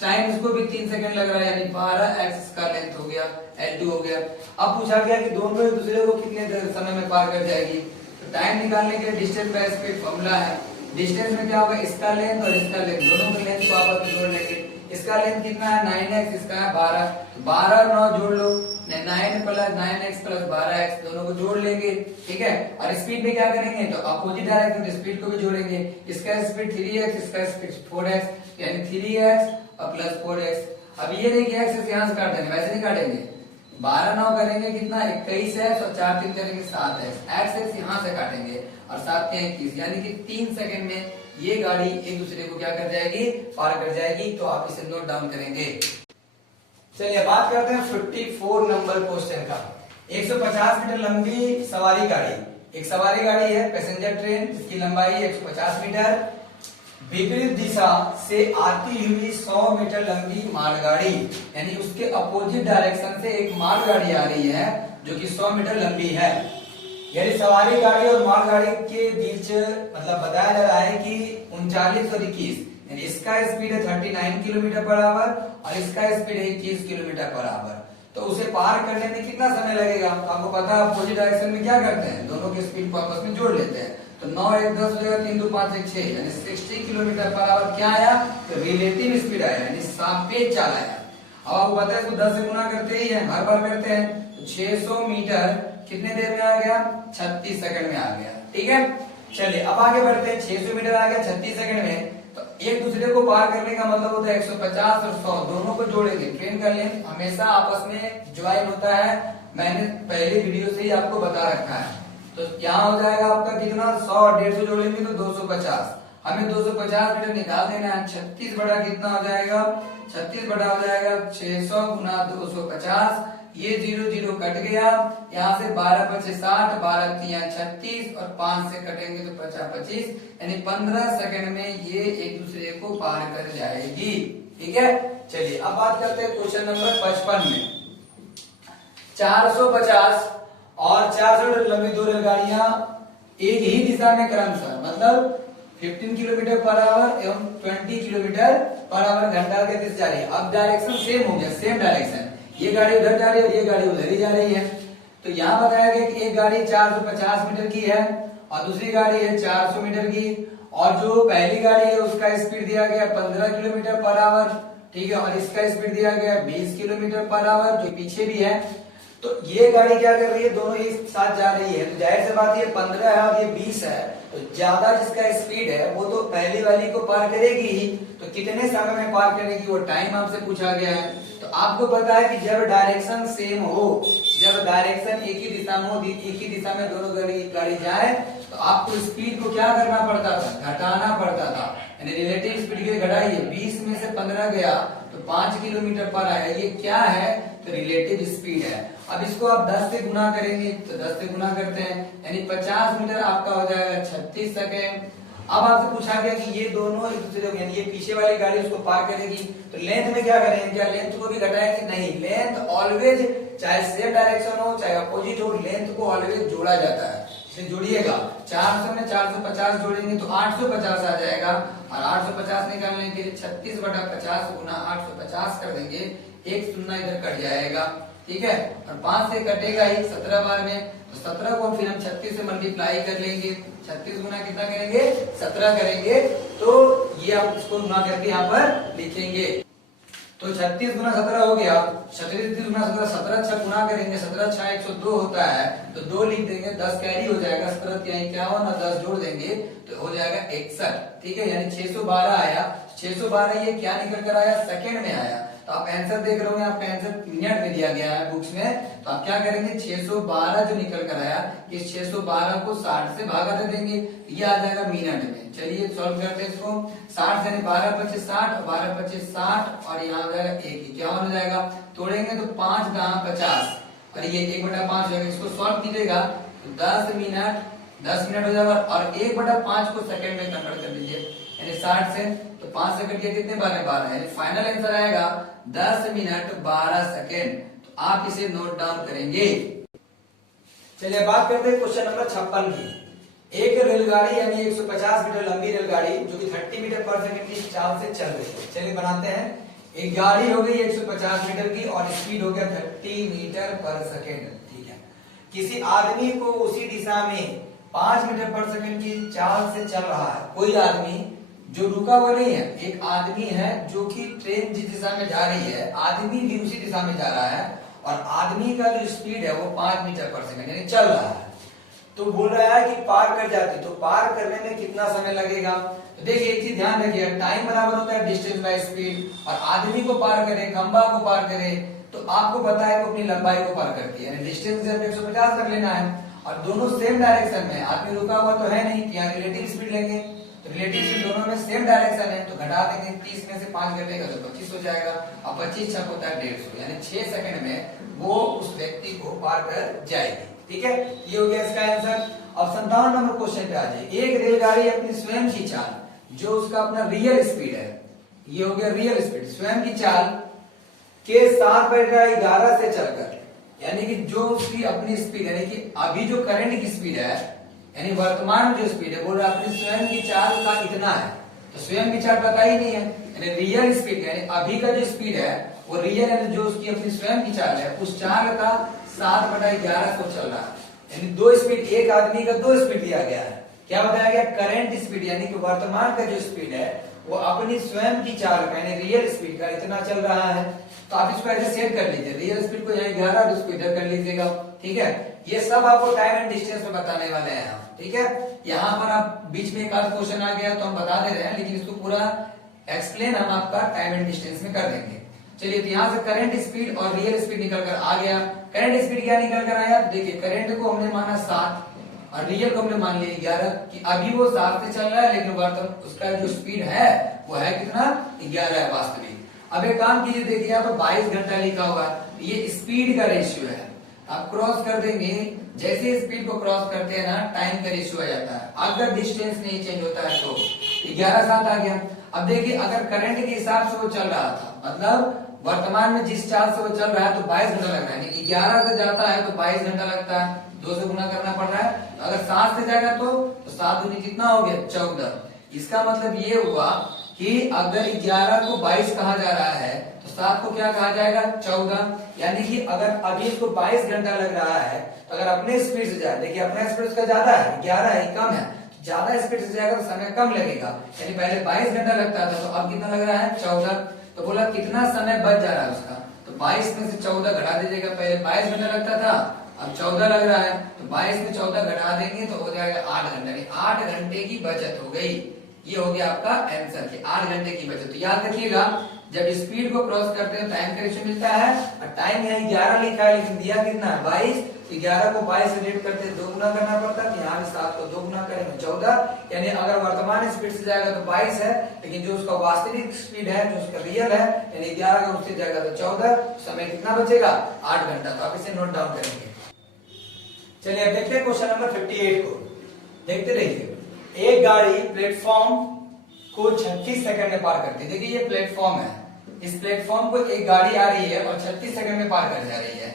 टाइम इसको भी 3 सेकंड लग रहा है, यानी 12x का लेंथ हो गया, L2 हो गया। अब पूछा गया कि दोनों एक दूसरे को कितने समय में पार कर जाएगी, तो टाइम निकालने के लिए डिस्टेंस बाय स्पीड फॉर्मूला है। डिस्टेंस में क्या होगा, इसका लेंथ और इसका लेंथ, दोनों के लेंथ को आपस में जोड़ लेंगे। इसका लेंथ कितना है 9x, इसका है 12, तो 12 और 9 जोड़ लो, 9 प्लस 9x प्लस 12x, दोनों को जोड़ लेंगे, ठीक है। और स्पीड में क्या करेंगे, तो अपोजिट डायरेक्शन में स्पीड को भी जोड़ेंगे। इसका स्पीड 3x, इसका स्पीड 4x, यानी 3x और प्लस 4x। अब ये देखिए x यहां से काट देंगे, वैसे नहीं काटेंगे, 12 9 करेंगे कितना 21x और 4 3 करेंगे 7x, x यहां से काटेंगे और 7 के 21, यानी कि 3 सेकंड में ये गाड़ी एक दूसरे को क्या कर जाएगी, पार कर जाएगी। तो आप इसे नोट डाउन करेंगे। चलिए बात करते हैं 54 नंबर क्वेश्चन का। 150 मीटर लंबी सवारी गाड़ी, एक सवारी गाड़ी है पैसेंजर ट्रेन, इसकी लंबाई 150 मीटर, विपरीत दिशा से आती हुई 100 मीटर लंबी मालगाड़ी, यानी उसके अपोजिट डायरेक्शन से एक मालगाड़ी आ रही है जो कि 100 मीटर लंबी है। यानी सवारी गाड़ी और मालगाड़ी के बीच मतलब बताया जा रहा है कि 39 और 21, यानी इसका स्पीड है 39 किलोमीटर पर आवर और इसका स्पीड है 21 किलोमीटर पर आवर। तो उसे पार करने में कितना समय लगेगा, तो आपको पता है अपोजिट डायरेक्शन में क्या करते हैं, दोनों के स्पीड को आपस में जोड़ लेते हैं। तो 9 1 10 हो जाएगा, 3 2 5 1 6, यानी 60 किलोमीटर पर आवर क्या आया, तो रिलेटिव स्पीड आया, यानी सापेक्ष चाल आया। अब आपको पता है इसको 10 से गुना करते ही है, हर बार करते हैं, तो 600 मीटर कितने देर में आ गया, 36 सेकंड में आ गया, ठीक है। चलिए अब आगे बढ़ते हैं, 600 मीटर आ गया 36 सेकंड में। तो एक दूसरे को पार करने का मतलब होता है 150 और 100 दोनों को जोड़ेंगे। ट्रेन का लेंथ हमेशा आपस में ज्वाइन होता है, मैंने पहले वीडियो से ही आपको बता रखा है। तो यहाँ हो जाएगा आपका कितना, 100 और 150 जोड़ेंगे तो 250, हमें 250 मीटर निकाल देना है। 36 बड़ा कितना हो जाएगा, 36 बड़ा हो जाएगा 600 गुना 250, ये 0 0 कट गया, यहाँ से 12 5 60, 12 3 36 और 5 से कटेंगे तो 50 25, यानी 15 सेकंड में ये एक दूसरे को पार कर जाएगी, ठीक है। चलिए अब बात करते हैं क्वेश्चन नंबर 55 में। 450 और 400 मीटर लंबी दो रेलगाड़ियां एक ही दिशा में क्रमशः मतलब 15 किलोमीटर पर आवर एवं 20 किलोमीटर पर आवर घंटा के गति से जा रही है। अब डायरेक्शन सेम हो गया, सेम डायरेक्शन, ये गाड़ी उधर जा रही है और ये गाड़ी उधर ही जा रही है। तो यहाँ बताया गया कि एक गाड़ी 450 मीटर की है और दूसरी गाड़ी है 400 मीटर की, और जो पहली गाड़ी है उसका स्पीड दिया गया 15 किलोमीटर पर आवर, ठीक है, और इसका स्पीड दिया गया 20 किलोमीटर पर आवर, जो पीछे भी है। तो ये गाड़ी क्या कर रही है, दोनों एक साथ जा रही है, तो जाहिर सी बात ये 15 है और ये 20 है, तो ज्यादा जिसका स्पीड है वो तो पहली वाली को पार करेगी ही। तो कितने समय में पार करेगी वो टाइम आपसे पूछा गया है। तो आपको पता है कि जब डायरेक्शन सेम हो, जब डायरेक्शन एक ही दिशा में हो, एक ही दिशा में दोनों गाड़ी जाए, तो आपको स्पीड को क्या करना पड़ता था, घटाना पड़ता था, यानी रिलेटिव स्पीड की घटाइए, 20 में से 15 गया तो 5 किलोमीटर पर आया, ये क्या है, तो रिलेटिव स्पीड है। अब इसको आप 10 से गुना करेंगे, तो 10 से गुना करते हैं, यानी 50 मीटर आपका हो जाएगा 36 सेकेंड। अब आपसे पूछा गया कि ये दोनों एक दूसरे को, यानी ये पीछे वाली गाड़ी उसको पार करेगी, तो लेंथ में क्या करेंगे, क्या लेंथ को भी घटाएंगे, नहीं, लेंथ ऑलवेज चाहे सेम डायरेक्शन हो चाहे अपोजिट हो, लेंथ को ऑलवेज जोड़ा जाता है। इसे जोड़िएगा, 400 में 450 जोड़ेंगे तो 850 आ जाएगा, और 850 निकालने के लिए 36 बटा 50 गुना 850 कर देंगे, एक शून्य इधर कट जाएगा, ठीक है, और 5 से कटेगा ही 17 बार में, तो 17 को फिर हम 36 से मल्टीप्लाई कर लेंगे, 36 गुना कितना करेंगे, 17 करेंगे, तो ये आप इसको गुना करके यहाँ पर लिखेंगे। तो 36 गुना 17 हो गया, 36 गुना 17, 17 छह गुना करेंगे, 17 छह 102 होता है, तो 2 लिख देंगे, 10 कैरी हो जाएगा, 17 51 और 10 जोड़ देंगे तो हो जाएगा 61, ठीक है, यानी 612 आया। 612 ये क्या निकल कर आया, सेकंड में आया। तो आप आंसर देख रहे हो, आपका आंसर मिनट में दिया गया है बुक्स में, तो आप क्या करेंगे, 612 जो निकल कर आया, इस 612 को 60 से भागा दे देंगे, ये आ जाएगा मिनट में। चलिए सॉल्व करते हैं इसको, 60 यानी 12 25 60, 12 25 60, और यहाँ आ जाएगा 1, क्या हो जाएगा, तोड़ेंगे तो 5 कहाँ 50, और ये 1/5 हो जाएगा। इसको सॉल्व कीजिएगा तो 10 मिनट हो जाएगा, और 1/5 को सेकंड में कन्वर्ट कर लीजिए, यानी 60 से, तो 5 सेकंड के कितने बार है 12, यानी फाइनल आंसर आएगा 10 मिनट 12 सेकंड। तो आप इसे नोट डाउन करेंगे। चलिए बात करते हैं क्वेश्चन नंबर 56 की। एक रेलगाड़ी यानी 150 मीटर लंबी रेलगाड़ी जो कि 30 मीटर पर सेकंड की चाल से चल रही है। चलिए बनाते हैं। एक गाड़ी हो गई 150 मीटर की और स्पीड हो गया 30 मीटर पर सेकंड, ठीक है। किसी आदमी को उसी दिशा में 5 मीटर पर सेकंड की चाल से चल रहा है। कोई आदमी जो रुका हुआ नहीं है, एक आदमी है जो कि ट्रेन जिस दिशा में जा रही है, आदमी भी उसी दिशा में जा रहा है और आदमी का जो स्पीड है वो 5 मीटर पर सेकंड यानी चल रहा है। तो बोल रहा है कि पार कर जाती, तो पार करने में कितना समय लगेगा। तो देखिए एक चीज ध्यान रखिए, टाइम बराबर होता है डिस्टेंस बाय स्पीड। और आदमी को पार करे, खंबा को पार करे, तो आपको पता है कि अपनी लंबाई को पार करती है, यानी डिस्टेंस से 150 कर लेना है। और दोनों सेम डायरेक्शन में, आदमी रुका हुआ तो है नहीं कि यहाँ रिलेटिव स्पीड लेंगे, तो रिलेटिव स्पीड दोनों में सेम डायरेक्शन है, तो घटा देंगे 30 में से 5 घटेगा तो 25 हो जाएगा। अब 25 छक होता है 150, यानी 6 सेकंड में वो उस व्यक्ति को पार कर जाएगी, ठीक है। ये हो गया इसका आंसर। अब 57 नंबर क्वेश्चन पे आ जाइए। एक रेलगाड़ी अपनी स्वयं की चाल, जो उसका अपना रियल स्पीड है, ये हो गया रियल स्पीड, स्वयं की चाल के 7/11 से चलकर, यानी कि जो उसकी अपनी स्पीड, यानी कि अभी जो करंट की स्पीड है, यानी वर्तमान में जो स्पीड है, बोल रहा है अपनी स्वयं की चाल का इतना है। तो स्वयं की चाल पता ही नहीं है, यानी रियल स्पीड, यानी अभी का जो स्पीड है वो रियल है, जो उसकी अपनी स्वयं की चाल है उस चाल का 7/11 को चल रहा है। यानी दो स्पीड, एक आदमी का दो स्पीड दिया गया है। क्या बताया गया, करंट स्पीड, यानी कि वर्तमान का जो स्पीड है वो अपनी स्वयं की चाल का यानी रियल स्पीड का इतना चल रहा है। तो आप इसको ऐसे सेट कर लीजिए, रियल स्पीड को यहाँ 11 उसको इधर कर लीजिएगा, ठीक है। ये सब आपको टाइम एंड डिस्टेंस में बताने वाले हैं हम, ठीक है। यहाँ पर आप बीच में एक आध क्वेश्चन आ गया तो हम बता दे रहे हैं, लेकिन इसको पूरा एक्सप्लेन हम आपका टाइम एंड डिस्टेंस में कर देंगे। चलिए तो यहाँ से करंट स्पीड और रियल स्पीड निकल कर आ गया। करंट स्पीड क्या निकल कर आया, देखिए करंट को हमने माना 7 और रियल को हमने मान लिया 11, कि अभी वो 7 से चल रहा है, लेकिन वर्तमान उसका जो स्पीड है वो है कितना, 11 है वास्तविक। अब एक काम कीजिए, देखिए यहाँ पर 22 घंटा लिखा हुआ है, ये स्पीड का रेशियो है। आप क्रॉस कर देंगे, जैसे स्पीड को क्रॉस करते हैं ना, टाइम का रेशियो आ जाता है। अगर डिस्टेंस नहीं चेंज होता है तो 11/7 आ गया। अब देखिए अगर करंट के हिसाब से वो चल रहा था, मतलब वर्तमान में जिस चाल से वो चल रहा है, तो 22 घंटा लग रहा है, यानी 11 से जाता है तो 22 घंटा लगता है, 2 से गुना करना पड़ रहा है। अगर 7 से जाएगा तो 7 दूनी कितना हो गया, 14। इसका मतलब ये हुआ कि अगर 11 को 22 कहा जा रहा है तो 7 को क्या कहा जाएगा, 14। यानी कि अगर अभी इसको 22 घंटा लग रहा है, तो अगर अपने स्पीड से जाए, देखिए अपना स्पीड उसका ज्यादा है, 11 है, कम है, ज्यादा स्पीड से जाएगा तो समय कम लगेगा, यानी पहले 22 घंटा लगता था तो अब कितना लग रहा है, 14। तो बोला कितना समय बच जा रहा है उसका, तो 22 में से 14 घटा दीजिएगा। पहले 22 घंटा लगता था, अब 14 लग रहा है, तो 22 में 14 घटा देंगे तो हो जाएगा 8 घंटा, 8 घंटे की बचत हो गई। ये हो गया आपका आंसर कि 8 घंटे की बचत। तो याद रखिएगा, जब स्पीड को क्रॉस करते हैं टाइम का रेशियो मिलता है, और टाइम यहाँ 11 लिखा है लेकिन दिया कितना है, 22। 11 को 22 से डिवाइड करते 2 गुना करना पड़ता है, यहाँ भी 7 को 2 गुना करेंगे 14। यानी अगर वर्तमान स्पीड से जाएगा तो 22 है, लेकिन जो उसका वास्तविक स्पीड है, जो उसका रियल है, यानी 11 अगर उससे जाएगा तो 14, समय कितना बचेगा, 8 घंटा। तो आप इसे नोट डाउन करेंगे। चलिए अब देखते हैं क्वेश्चन नंबर 58 को, देखते रहिए। एक गाड़ी प्लेटफॉर्म को 36 सेकंड में पार करती है। देखिए ये प्लेटफॉर्म है, इस प्लेटफॉर्म को एक गाड़ी आ रही है और 36 सेकंड में पार कर जा रही है,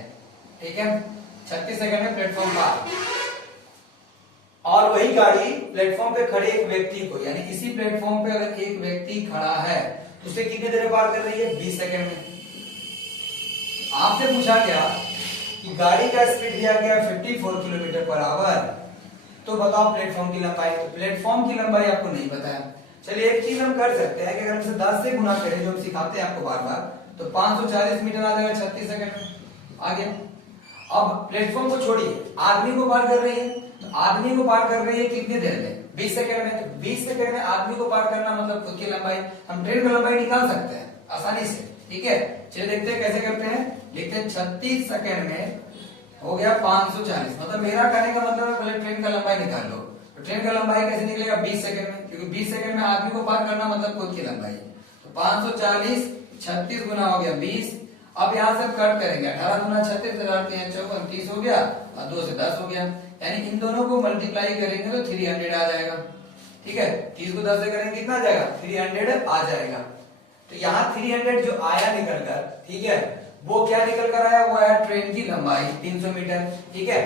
ठीक है। 36 सेकंड में प्लेटफॉर्म पार, और वही गाड़ी प्लेटफॉर्म पे खड़े एक व्यक्ति को, यानी इसी प्लेटफॉर्म पे अगर एक व्यक्ति खड़ा है तो उसे कितने देर में पार कर रही है, 20 सेकंड में। आपसे पूछा गया कि गाड़ी का स्पीड दिया गया 54 किलोमीटर पर आवर, तो बताओ प्लेटफॉर्म की लंबाई। तो प्लेटफॉर्म की लंबाई आपको नहीं पता है। चलिए एक चीज हम कर सकते हैं कि अगर हम इसे 10 से गुना करें, जो हम सिखाते हैं आपको बार बार, तो 540 मीटर आ जाएगा 36 सेकंड में, आ गया। अब प्लेटफॉर्म को छोड़िए, आदमी को पार कर रही है, तो आदमी को पार कर रही है कितनी देर में, 20 सेकंड में। तो 20 सेकंड में आदमी को पार करना मतलब खुद की लंबाई, हम ट्रेन की लंबाई निकाल सकते हैं आसानी से, ठीक है। चलिए देखते हैं कैसे करते हैं। लिखते हैं 36 सेकंड में हो गया 540, मतलब मेरा कहने का मतलब है पहले ट्रेन का लंबाई निकाल लो। तो ट्रेन का लंबाई कैसे निकलेगा, 20 सेकंड में, क्योंकि 20 सेकंड में आदमी को पार करना मतलब खुद की लंबाई। तो 540 36 गुना हो गया 20। अब यहाँ से कट करेंगे, 18 गुना 36, 54 30 हो गया, और 2 से 10 हो गया, यानी इन दोनों को मल्टीप्लाई करेंगे तो 300 आ जाएगा। ठीक है, 30 को 10 से करेंगे कितना आ जाएगा, 300 आ जाएगा। तो यहाँ 300 जो आया निकल कर, ठीक है, वो क्या निकल कर आया, वो है ट्रेन की लंबाई 300 मीटर। ठीक है,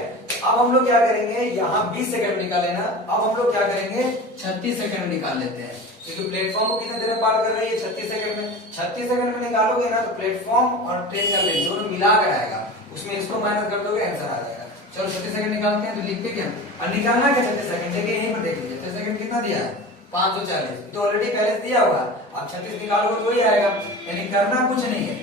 अब हम लोग क्या करेंगे, यहाँ 20 सेकंड निकाले ना, अब हम लोग क्या करेंगे 36 सेकंड निकाल लेते हैं, क्योंकि प्लेटफॉर्म को कितने देर में पार कर रही है, 36 सेकंड में। 36 सेकंड में निकालोगे ना तो प्लेटफॉर्म और ट्रेन का लेंथ दोनों मिलाकर आएगा, उसमें इसको माइनस कर दोगे आंसर आ जाएगा। चलो 36 सेकंड निकालते हैं, तो लिखते क्या, और निकालना क्या 36 सेकंड, देखिए यहीं पर देख लीजिए 36 सेकंड कितना दिया है, 540, तो ऑलरेडी पहले दिया हुआ, अब 36 निकालोगे तो ही आएगा, यानी करना कुछ नहीं है,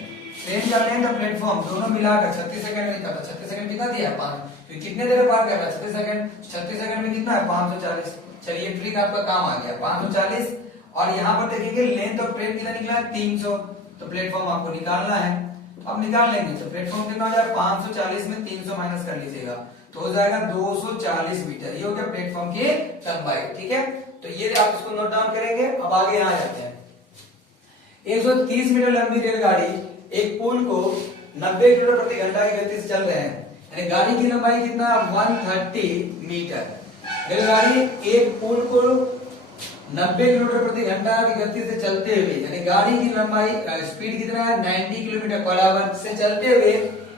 ट्रेन का लेंथ और प्लेटफॉर्म दोनों मिलाकर 36 सेकंड में निकाला। 36 सेकंड कितना दिया है, 5, क्योंकि कितने देर में पार कर रहा है 36 सेकंड, 36 सेकंड में कितना है 540। चलिए ट्रिक आपका काम आ गया, 540, और यहाँ पर देखेंगे लेंथ ऑफ ट्रेन कितना निकला है 300, तो प्लेटफॉर्म आपको निकालना है, अब निकाल लेंगे। तो प्लेटफॉर्म कितना हो जाएगा, 540 में 300 माइनस कर लीजिएगा, तो हो जाएगा 240 मीटर, ये हो गया प्लेटफॉर्म की लंबाई। ठीक है, तो ये आप इसको नोट डाउन करेंगे। अब आगे यहाँ जाते हैं, 130 मीटर लंबी रेलगाड़ी एक पुल को 90 किलोमीटर प्रति घंटा की गति से चल रहे हैं, यानी गाड़ी की लंबाई कितना 130 मीटर। रेलगाड़ी एक पुल को 90 किलोमीटर प्रति घंटा की गति से चलते हुए, यानी गाड़ी की लंबाई स्पीड कितना है 90 किलोमीटर पर आवर से चलते हुए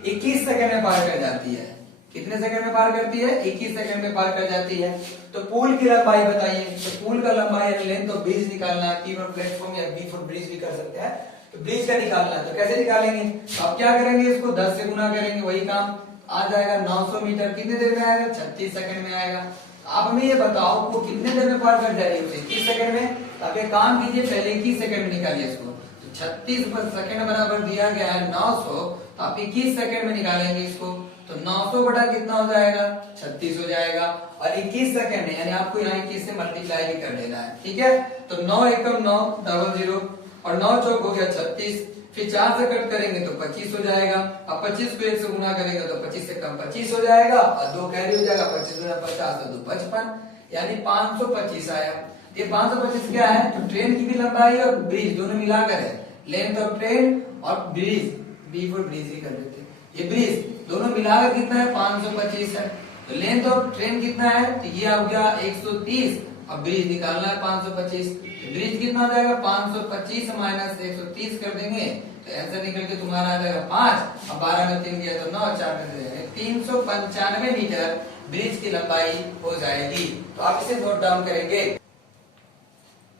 21 सेकंड में पार कर जाती है। कितने सेकंड में पार करती है, 21 सेकंड में पार कर जाती है। तो पुल की लंबाई बताइए, तो पुल का लंबाई लेंथ ऑफ ब्रिज निकालना है, P फॉर प्लेटफॉर्म या B फॉर ब्रिज भी कर सकते हैं, तो ब्रिज का निकालना है। तो कैसे निकालेंगे, अब क्या करेंगे, इसको 10 से गुना करेंगे, वही काम आ जाएगा 900 मीटर, कितने देर में आएगा 36 सेकंड में आएगा। आप हमें ये बताओ वो कितने देर में पार कर जा रही है, 21 सेकंड में। आप एक काम कीजिए, पहले 21 सेकंड में निकालिए इसको, तो 36 सेकंड बराबर दिया गया है 900, तो आप 21 सेकंड में निकालेंगे इसको, तो 900 बटा कितना हो जाएगा 36 हो जाएगा, और 21 सेकंड है, यानी आपको यहाँ 21 से मल्टीप्लाई भी कर देना है। ठीक है, तो 9 एकम 9 डबल 0, और 9 चौक हो गया 36, फिर 4 से कट करेंगे तो 25 हो जाएगा, अब 25 को 1 से गुना करेंगे तो 25 से कम 25 हो जाएगा, और 2 कैरी हो जाएगा, 25 हो जाएगा 50 तो 2 55, यानी 525 आया। ये 525 क्या है, तो ट्रेन की भी लंबाई और ब्रिज दोनों मिलाकर है, लेंथ ऑफ ट्रेन और ब्रिज, बी फॉर ब्रिज ही कर देते, ये ब्रिज दोनों मिलाकर कितना है 525 है। तो लेंथ ऑफ ट्रेन कितना है, तो ये आ गया 130, अब ब्रिज निकालना है 525, ब्रिज कितना हो जाएगा 525 माइनस 130 कर देंगे, तो आंसर निकल के तुम्हारा आ जाएगा 5, अब 12 में 3 गया तो 9, 4 में 395 मीटर ब्रिज की लंबाई हो जाएगी। तो आप इसे नोट डाउन करेंगे।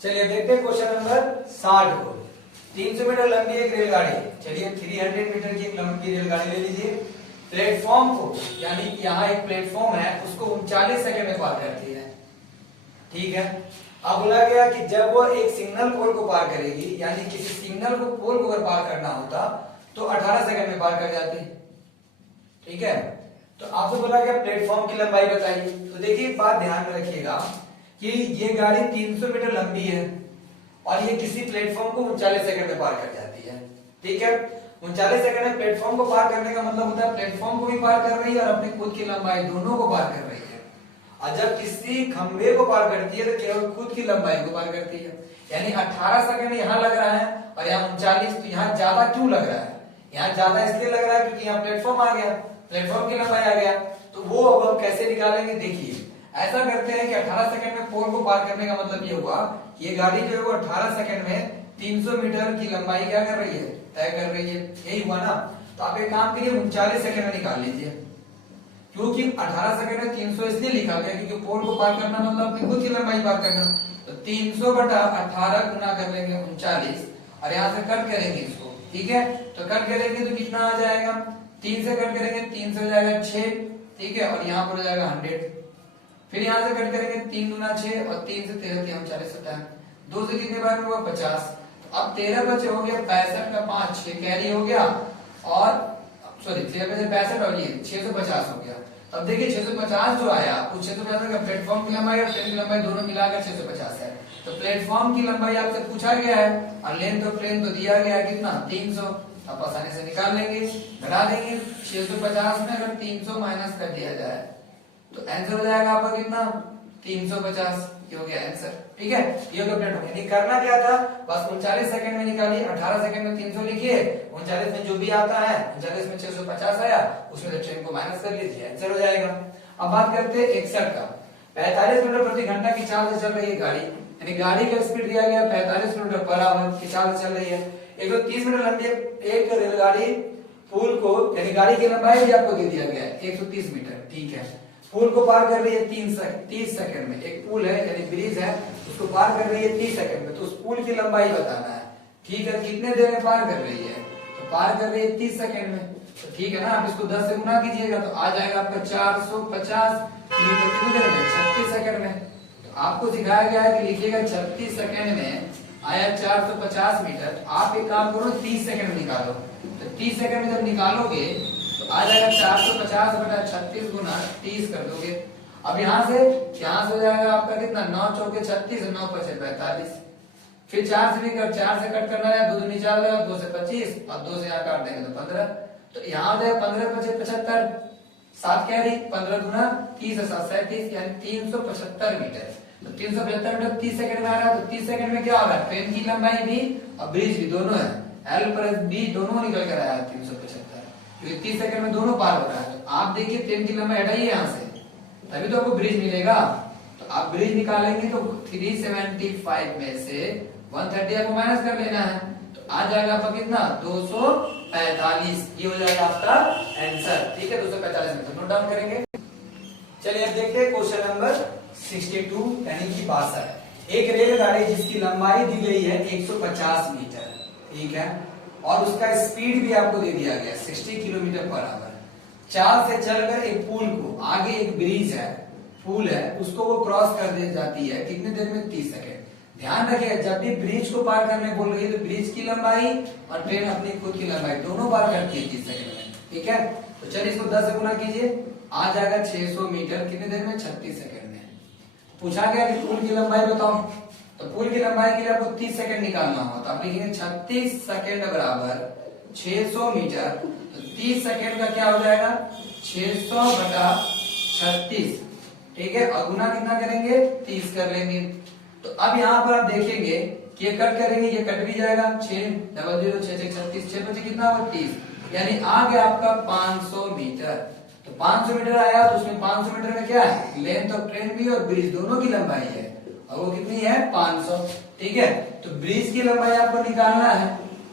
चलिए देखते हैं क्वेश्चन नंबर 60 को। 300 मीटर लंबी एक रेलगाड़ी, चलिए 300 मीटर की एक लंबी रेलगाड़ी ले लीजिए, प्लेटफॉर्म को, यानी यहाँ एक प्लेटफॉर्म है उसको 39 सेकंड में पार करती है। ठीक है, अब बोला गया कि जब वो एक सिग्नल पोल को पार करेगी, यानी किसी सिग्नल को पोल को अगर पार करना होता तो 18 सेकंड में पार कर जाती। ठीक है, तो आपसे बोला गया प्लेटफॉर्म की लंबाई बताइए। तो देखिए एक बात ध्यान में रखिएगा कि ये गाड़ी 300 मीटर लंबी है और ये किसी प्लेटफॉर्म को 39 सेकंड में पार कर जाती है। ठीक है, 39 सेकंड में प्लेटफॉर्म को पार करने का मतलब होता है प्लेटफॉर्म को भी पार कर रही है और अपनी खुद की लंबाई दोनों को पार कर रही है। और जब किसी खंबे को पार करती है तो केवल खुद की लंबाई को पार करती है, यानी 18 सेकंड यहाँ लग रहा है और यहाँ 39, तो यहाँ ज्यादा क्यों लग रहा है, यहाँ ज्यादा इसलिए लग रहा है क्योंकि यहाँ प्लेटफॉर्म आ गया, प्लेटफॉर्म की लंबाई आ गया। तो वो अब हम कैसे निकालेंगे, देखिए ऐसा करते हैं कि 18 सेकंड में पोल को पार करने का मतलब ये हुआ कि ये गाड़ी जो है वो 18 सेकंड में 300 मीटर की लंबाई क्या कर रही है, तय कर रही है, यही हुआ ना। तो आप एक काम करिए 39 सेकंड में निकाल लीजिए, क्योंकि 18 सेकंड में 300 इसलिए लिखा गया क्योंकि पोल को पार करना मतलब अपनी खुद की लंबाई पार करना। तो 300 बटा 18 गुना कर लेंगे 39 और यहाँ से कट करेंगे इसको। ठीक है, तो कट करेंगे तो कितना आ जाएगा, 3 से कट करेंगे 3 से हो जाएगा 6। ठीक है, और यहाँ पर हो जाएगा 100, फिर यहाँ से कट करेंगे 3 गुना 6 और 3 से 13 39 होता है, 2 से कितने बार में हुआ 50। तो अब 13 बचे हो गया 65 का 5, 6 कैरी हो गया और सॉरी 13 बचे 65 और ये 650 हो गया। अब देखिए 650 जो आया वो 650 का प्लेटफॉर्म की लंबाई और ट्रेन की लंबाई दोनों मिलाकर 650 है। तो प्लेटफॉर्म की लंबाई आपसे पूछा गया है और लेंथ ऑफ ट्रेन तो दिया गया है कितना 300, आप आसानी से निकाल लेंगे, घटा देंगे। 650 में अगर 300 माइनस कर दिया जाए तो आंसर हो जाएगा आपका कितना 350, ये हो गया आंसर। ठीक है, ये हो गया प्लेटफॉर्म। यानी करना क्या था, बस 39 सेकंड में निकालिए, 18 सेकंड में 300 लिखिए, 39 में जो भी आता है 39 में 650 आया उसमें से ट्रेन को माइनस कर लीजिए, आंसर हो जाएगा। अब बात करते हैं 61 का। 45 किलोमीटर प्रति घंटा की चाल से चल रही है गाड़ी, यानी गाड़ी का स्पीड दिया गया 45 किलोमीटर पर आवर की चाल से चल रही है। 130 मीटर लंबी एक रेलगाड़ी पुल को, यानी गाड़ी की लंबाई भी आपको दे दिया गया है 130 मीटर, ठीक है। पुल को पार कर रही है 30 सेकंड में। एक पुल है यानी ब्रिज है, उसको पार कर रही है 30 सेकंड में, तो उस पुल की लंबाई बताना है, ठीक है। कितने देर में पार कर रही है, तो पार कर रही है 30 सेकंड में, तो ठीक है ना। आप इसको 10 से गुना कीजिएगा तो आ जाएगा आपका 450 मीटर कितनी देर में, 36 सेकंड में। तो आपको सिखाया गया है कि लिखिएगा 36 सेकंड में आया 450 मीटर। आप एक काम करो 30 सेकंड में निकालो, तो 30 सेकंड में जब निकालोगे तो आ जाएगा 450 बटा 36 गुना 30 कर दोगे। अब यहाँ से हो जाएगा आपका कितना, 9 चौके 36, 9 पचे 45, फिर 4 से भी 4 से कट करना है, 2 दूनी 4 देगा, 2 से 25 और 2 से यहाँ काट देंगे तो 15, तो यहाँ हो जाएगा 15 पचे 75, 7 कैरी 15 गुना 30 और 7 37, यानी 375 मीटर। तो 375 मीटर 30 सेकंड में आ रहा है, तो 30 सेकंड में क्या होगा, ट्रेन की लंबाई भी और ब्रिज भी दोनों है, L प्लस B दोनों निकल कर आया है 375, क्योंकि 30 सेकंड में दोनों पार हो रहा है। तो आप देखिए ट्रेन की लंबाई हटाइए यहाँ से, तभी तो आपको ब्रिज मिलेगा। तो आप ब्रिज निकालेंगे तो 375 में से 130 आपको माइनस कर लेना है, तो आ जाएगा आपका कितना, 245। ये हो जाएगा आपका आंसर, ठीक है। 245 मीटर नोट डाउन करेंगे। चलिए अब देखते हैं क्वेश्चन नंबर 62 यानी कि 62। एक रेलगाड़ी जिसकी लंबाई दी गई है 150 मीटर, ठीक है, और उसका स्पीड भी आपको दे दिया गया 60 किलोमीटर पर आवर, चाल से चलकर एक पुल को, आगे एक ब्रिज है, पुल है, उसको वो क्रॉस कर दे जाती है कितने देर में, 30 सेकंड। ध्यान रखिएगा जब भी ब्रिज को पार करने बोल रही है तो ब्रिज की लंबाई और ट्रेन अपनी खुद की लंबाई दोनों पार करती है 30 सेकंड में, ठीक है। तो चलिए इसको 10 से गुना कीजिए, आ जाएगा 600 मीटर कितने देर में, 36 सेकंड में। पूछा गया कि पुल की लंबाई बताओ, तो पुल की लंबाई के लिए आपको 30 सेकंड निकालना होगा, तो आप लिखेंगे 36 सेकंड बराबर 600 मीटर, तो 30 सेकंड का क्या हो जाएगा, 600 बटा 36, ठीक है, और गुना कितना करेंगे, 30 कर लेंगे। तो अब यहाँ पर आप देखेंगे कि ये कट करेंगे, ये कट भी जाएगा, 6 डबल 0 6 6 36, 6 बचे कितना हुआ, 30, यानी आ गया आपका 500 मीटर। तो 500 मीटर आया, तो उसमें 500 मीटर में क्या है, लेंथ ऑफ ट्रेन भी और ब्रिज दोनों की लंबाई है, और वो कितनी है, 500, ठीक है। तो ब्रिज की लंबाई आपको निकालना है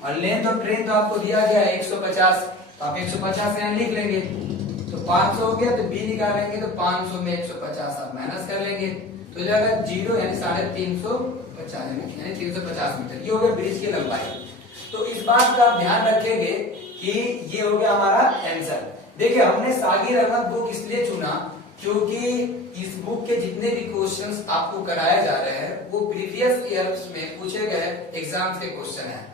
और लेंथ ऑफ ट्रेन तो आपको दिया गया है 150, तो आप 150 यहाँ लिख लेंगे, तो 500 हो गया, तो बी निकालेंगे तो 500 में 150 आप माइनस कर लेंगे, तो जाएगा 0 यानी 350 यानी 350 मीटर। ये हो गया ब्रिज की लंबाई। तो इस बात का आप ध्यान रखेंगे कि ये हो गया हमारा आंसर। देखिए हमने सागिर अहमद बुक इसलिए चुना क्योंकि इस बुक के जितने भी क्वेश्चंस आपको कराए जा रहे हैं वो प्रीवियस ईयर्स में पूछे गए एग्जाम के क्वेश्चन हैं।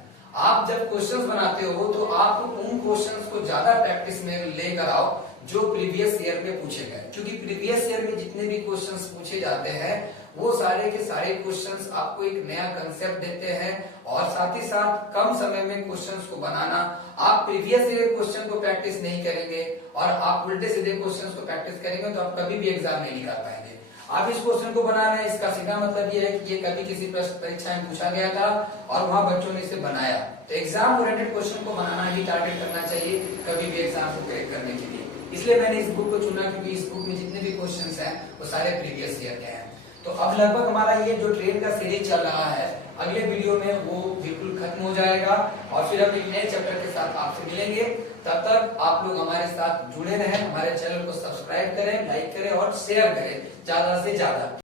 आप जब क्वेश्चंस बनाते हो तो आप उन क्वेश्चंस को ज्यादा प्रैक्टिस में लेकर आओ जो प्रीवियस ईयर में पूछे गए, क्योंकि प्रीवियस ईयर में जितने भी क्वेश्चंस पूछे जाते हैं वो सारे के सारे क्वेश्चंस आपको एक नया कंसेप्ट देते हैं और साथ ही साथ कम समय में क्वेश्चंस को बनाना। आप प्रीवियस ईयर क्वेश्चन को प्रैक्टिस नहीं करेंगे और आप उल्टे सीधे क्वेश्चंस को प्रैक्टिस करेंगे तो आप कभी भी एग्जाम नहीं निकाल पाएंगे। आप इस क्वेश्चन को बना रहे हैं, इसका सीधा मतलब ये है कि ये कभी किसी प्रश्न परीक्षा में पूछा गया था और वहां बच्चों ने इसे बनाया। तो एग्जाम ओरिएंटेड क्वेश्चन को बनाना ही टारगेट करना चाहिए कभी भी एग्जाम को क्रैक करने के लिए। इसलिए मैंने इस बुक को चुना क्योंकि इस बुक में जितने भी क्वेश्चंस हैं वो सारे प्रीवियस ईयर के हैं। तो अब लगभग हमारा ये जो ट्रेन का सीरीज चल रहा है अगले वीडियो में वो बिल्कुल खत्म हो जाएगा और फिर हम एक नए चैप्टर के साथ आपसे मिलेंगे। तब तक आप लोग हमारे साथ जुड़े रहें, हमारे चैनल को सब्सक्राइब करें, लाइक करें और शेयर करें ज्यादा से ज्यादा।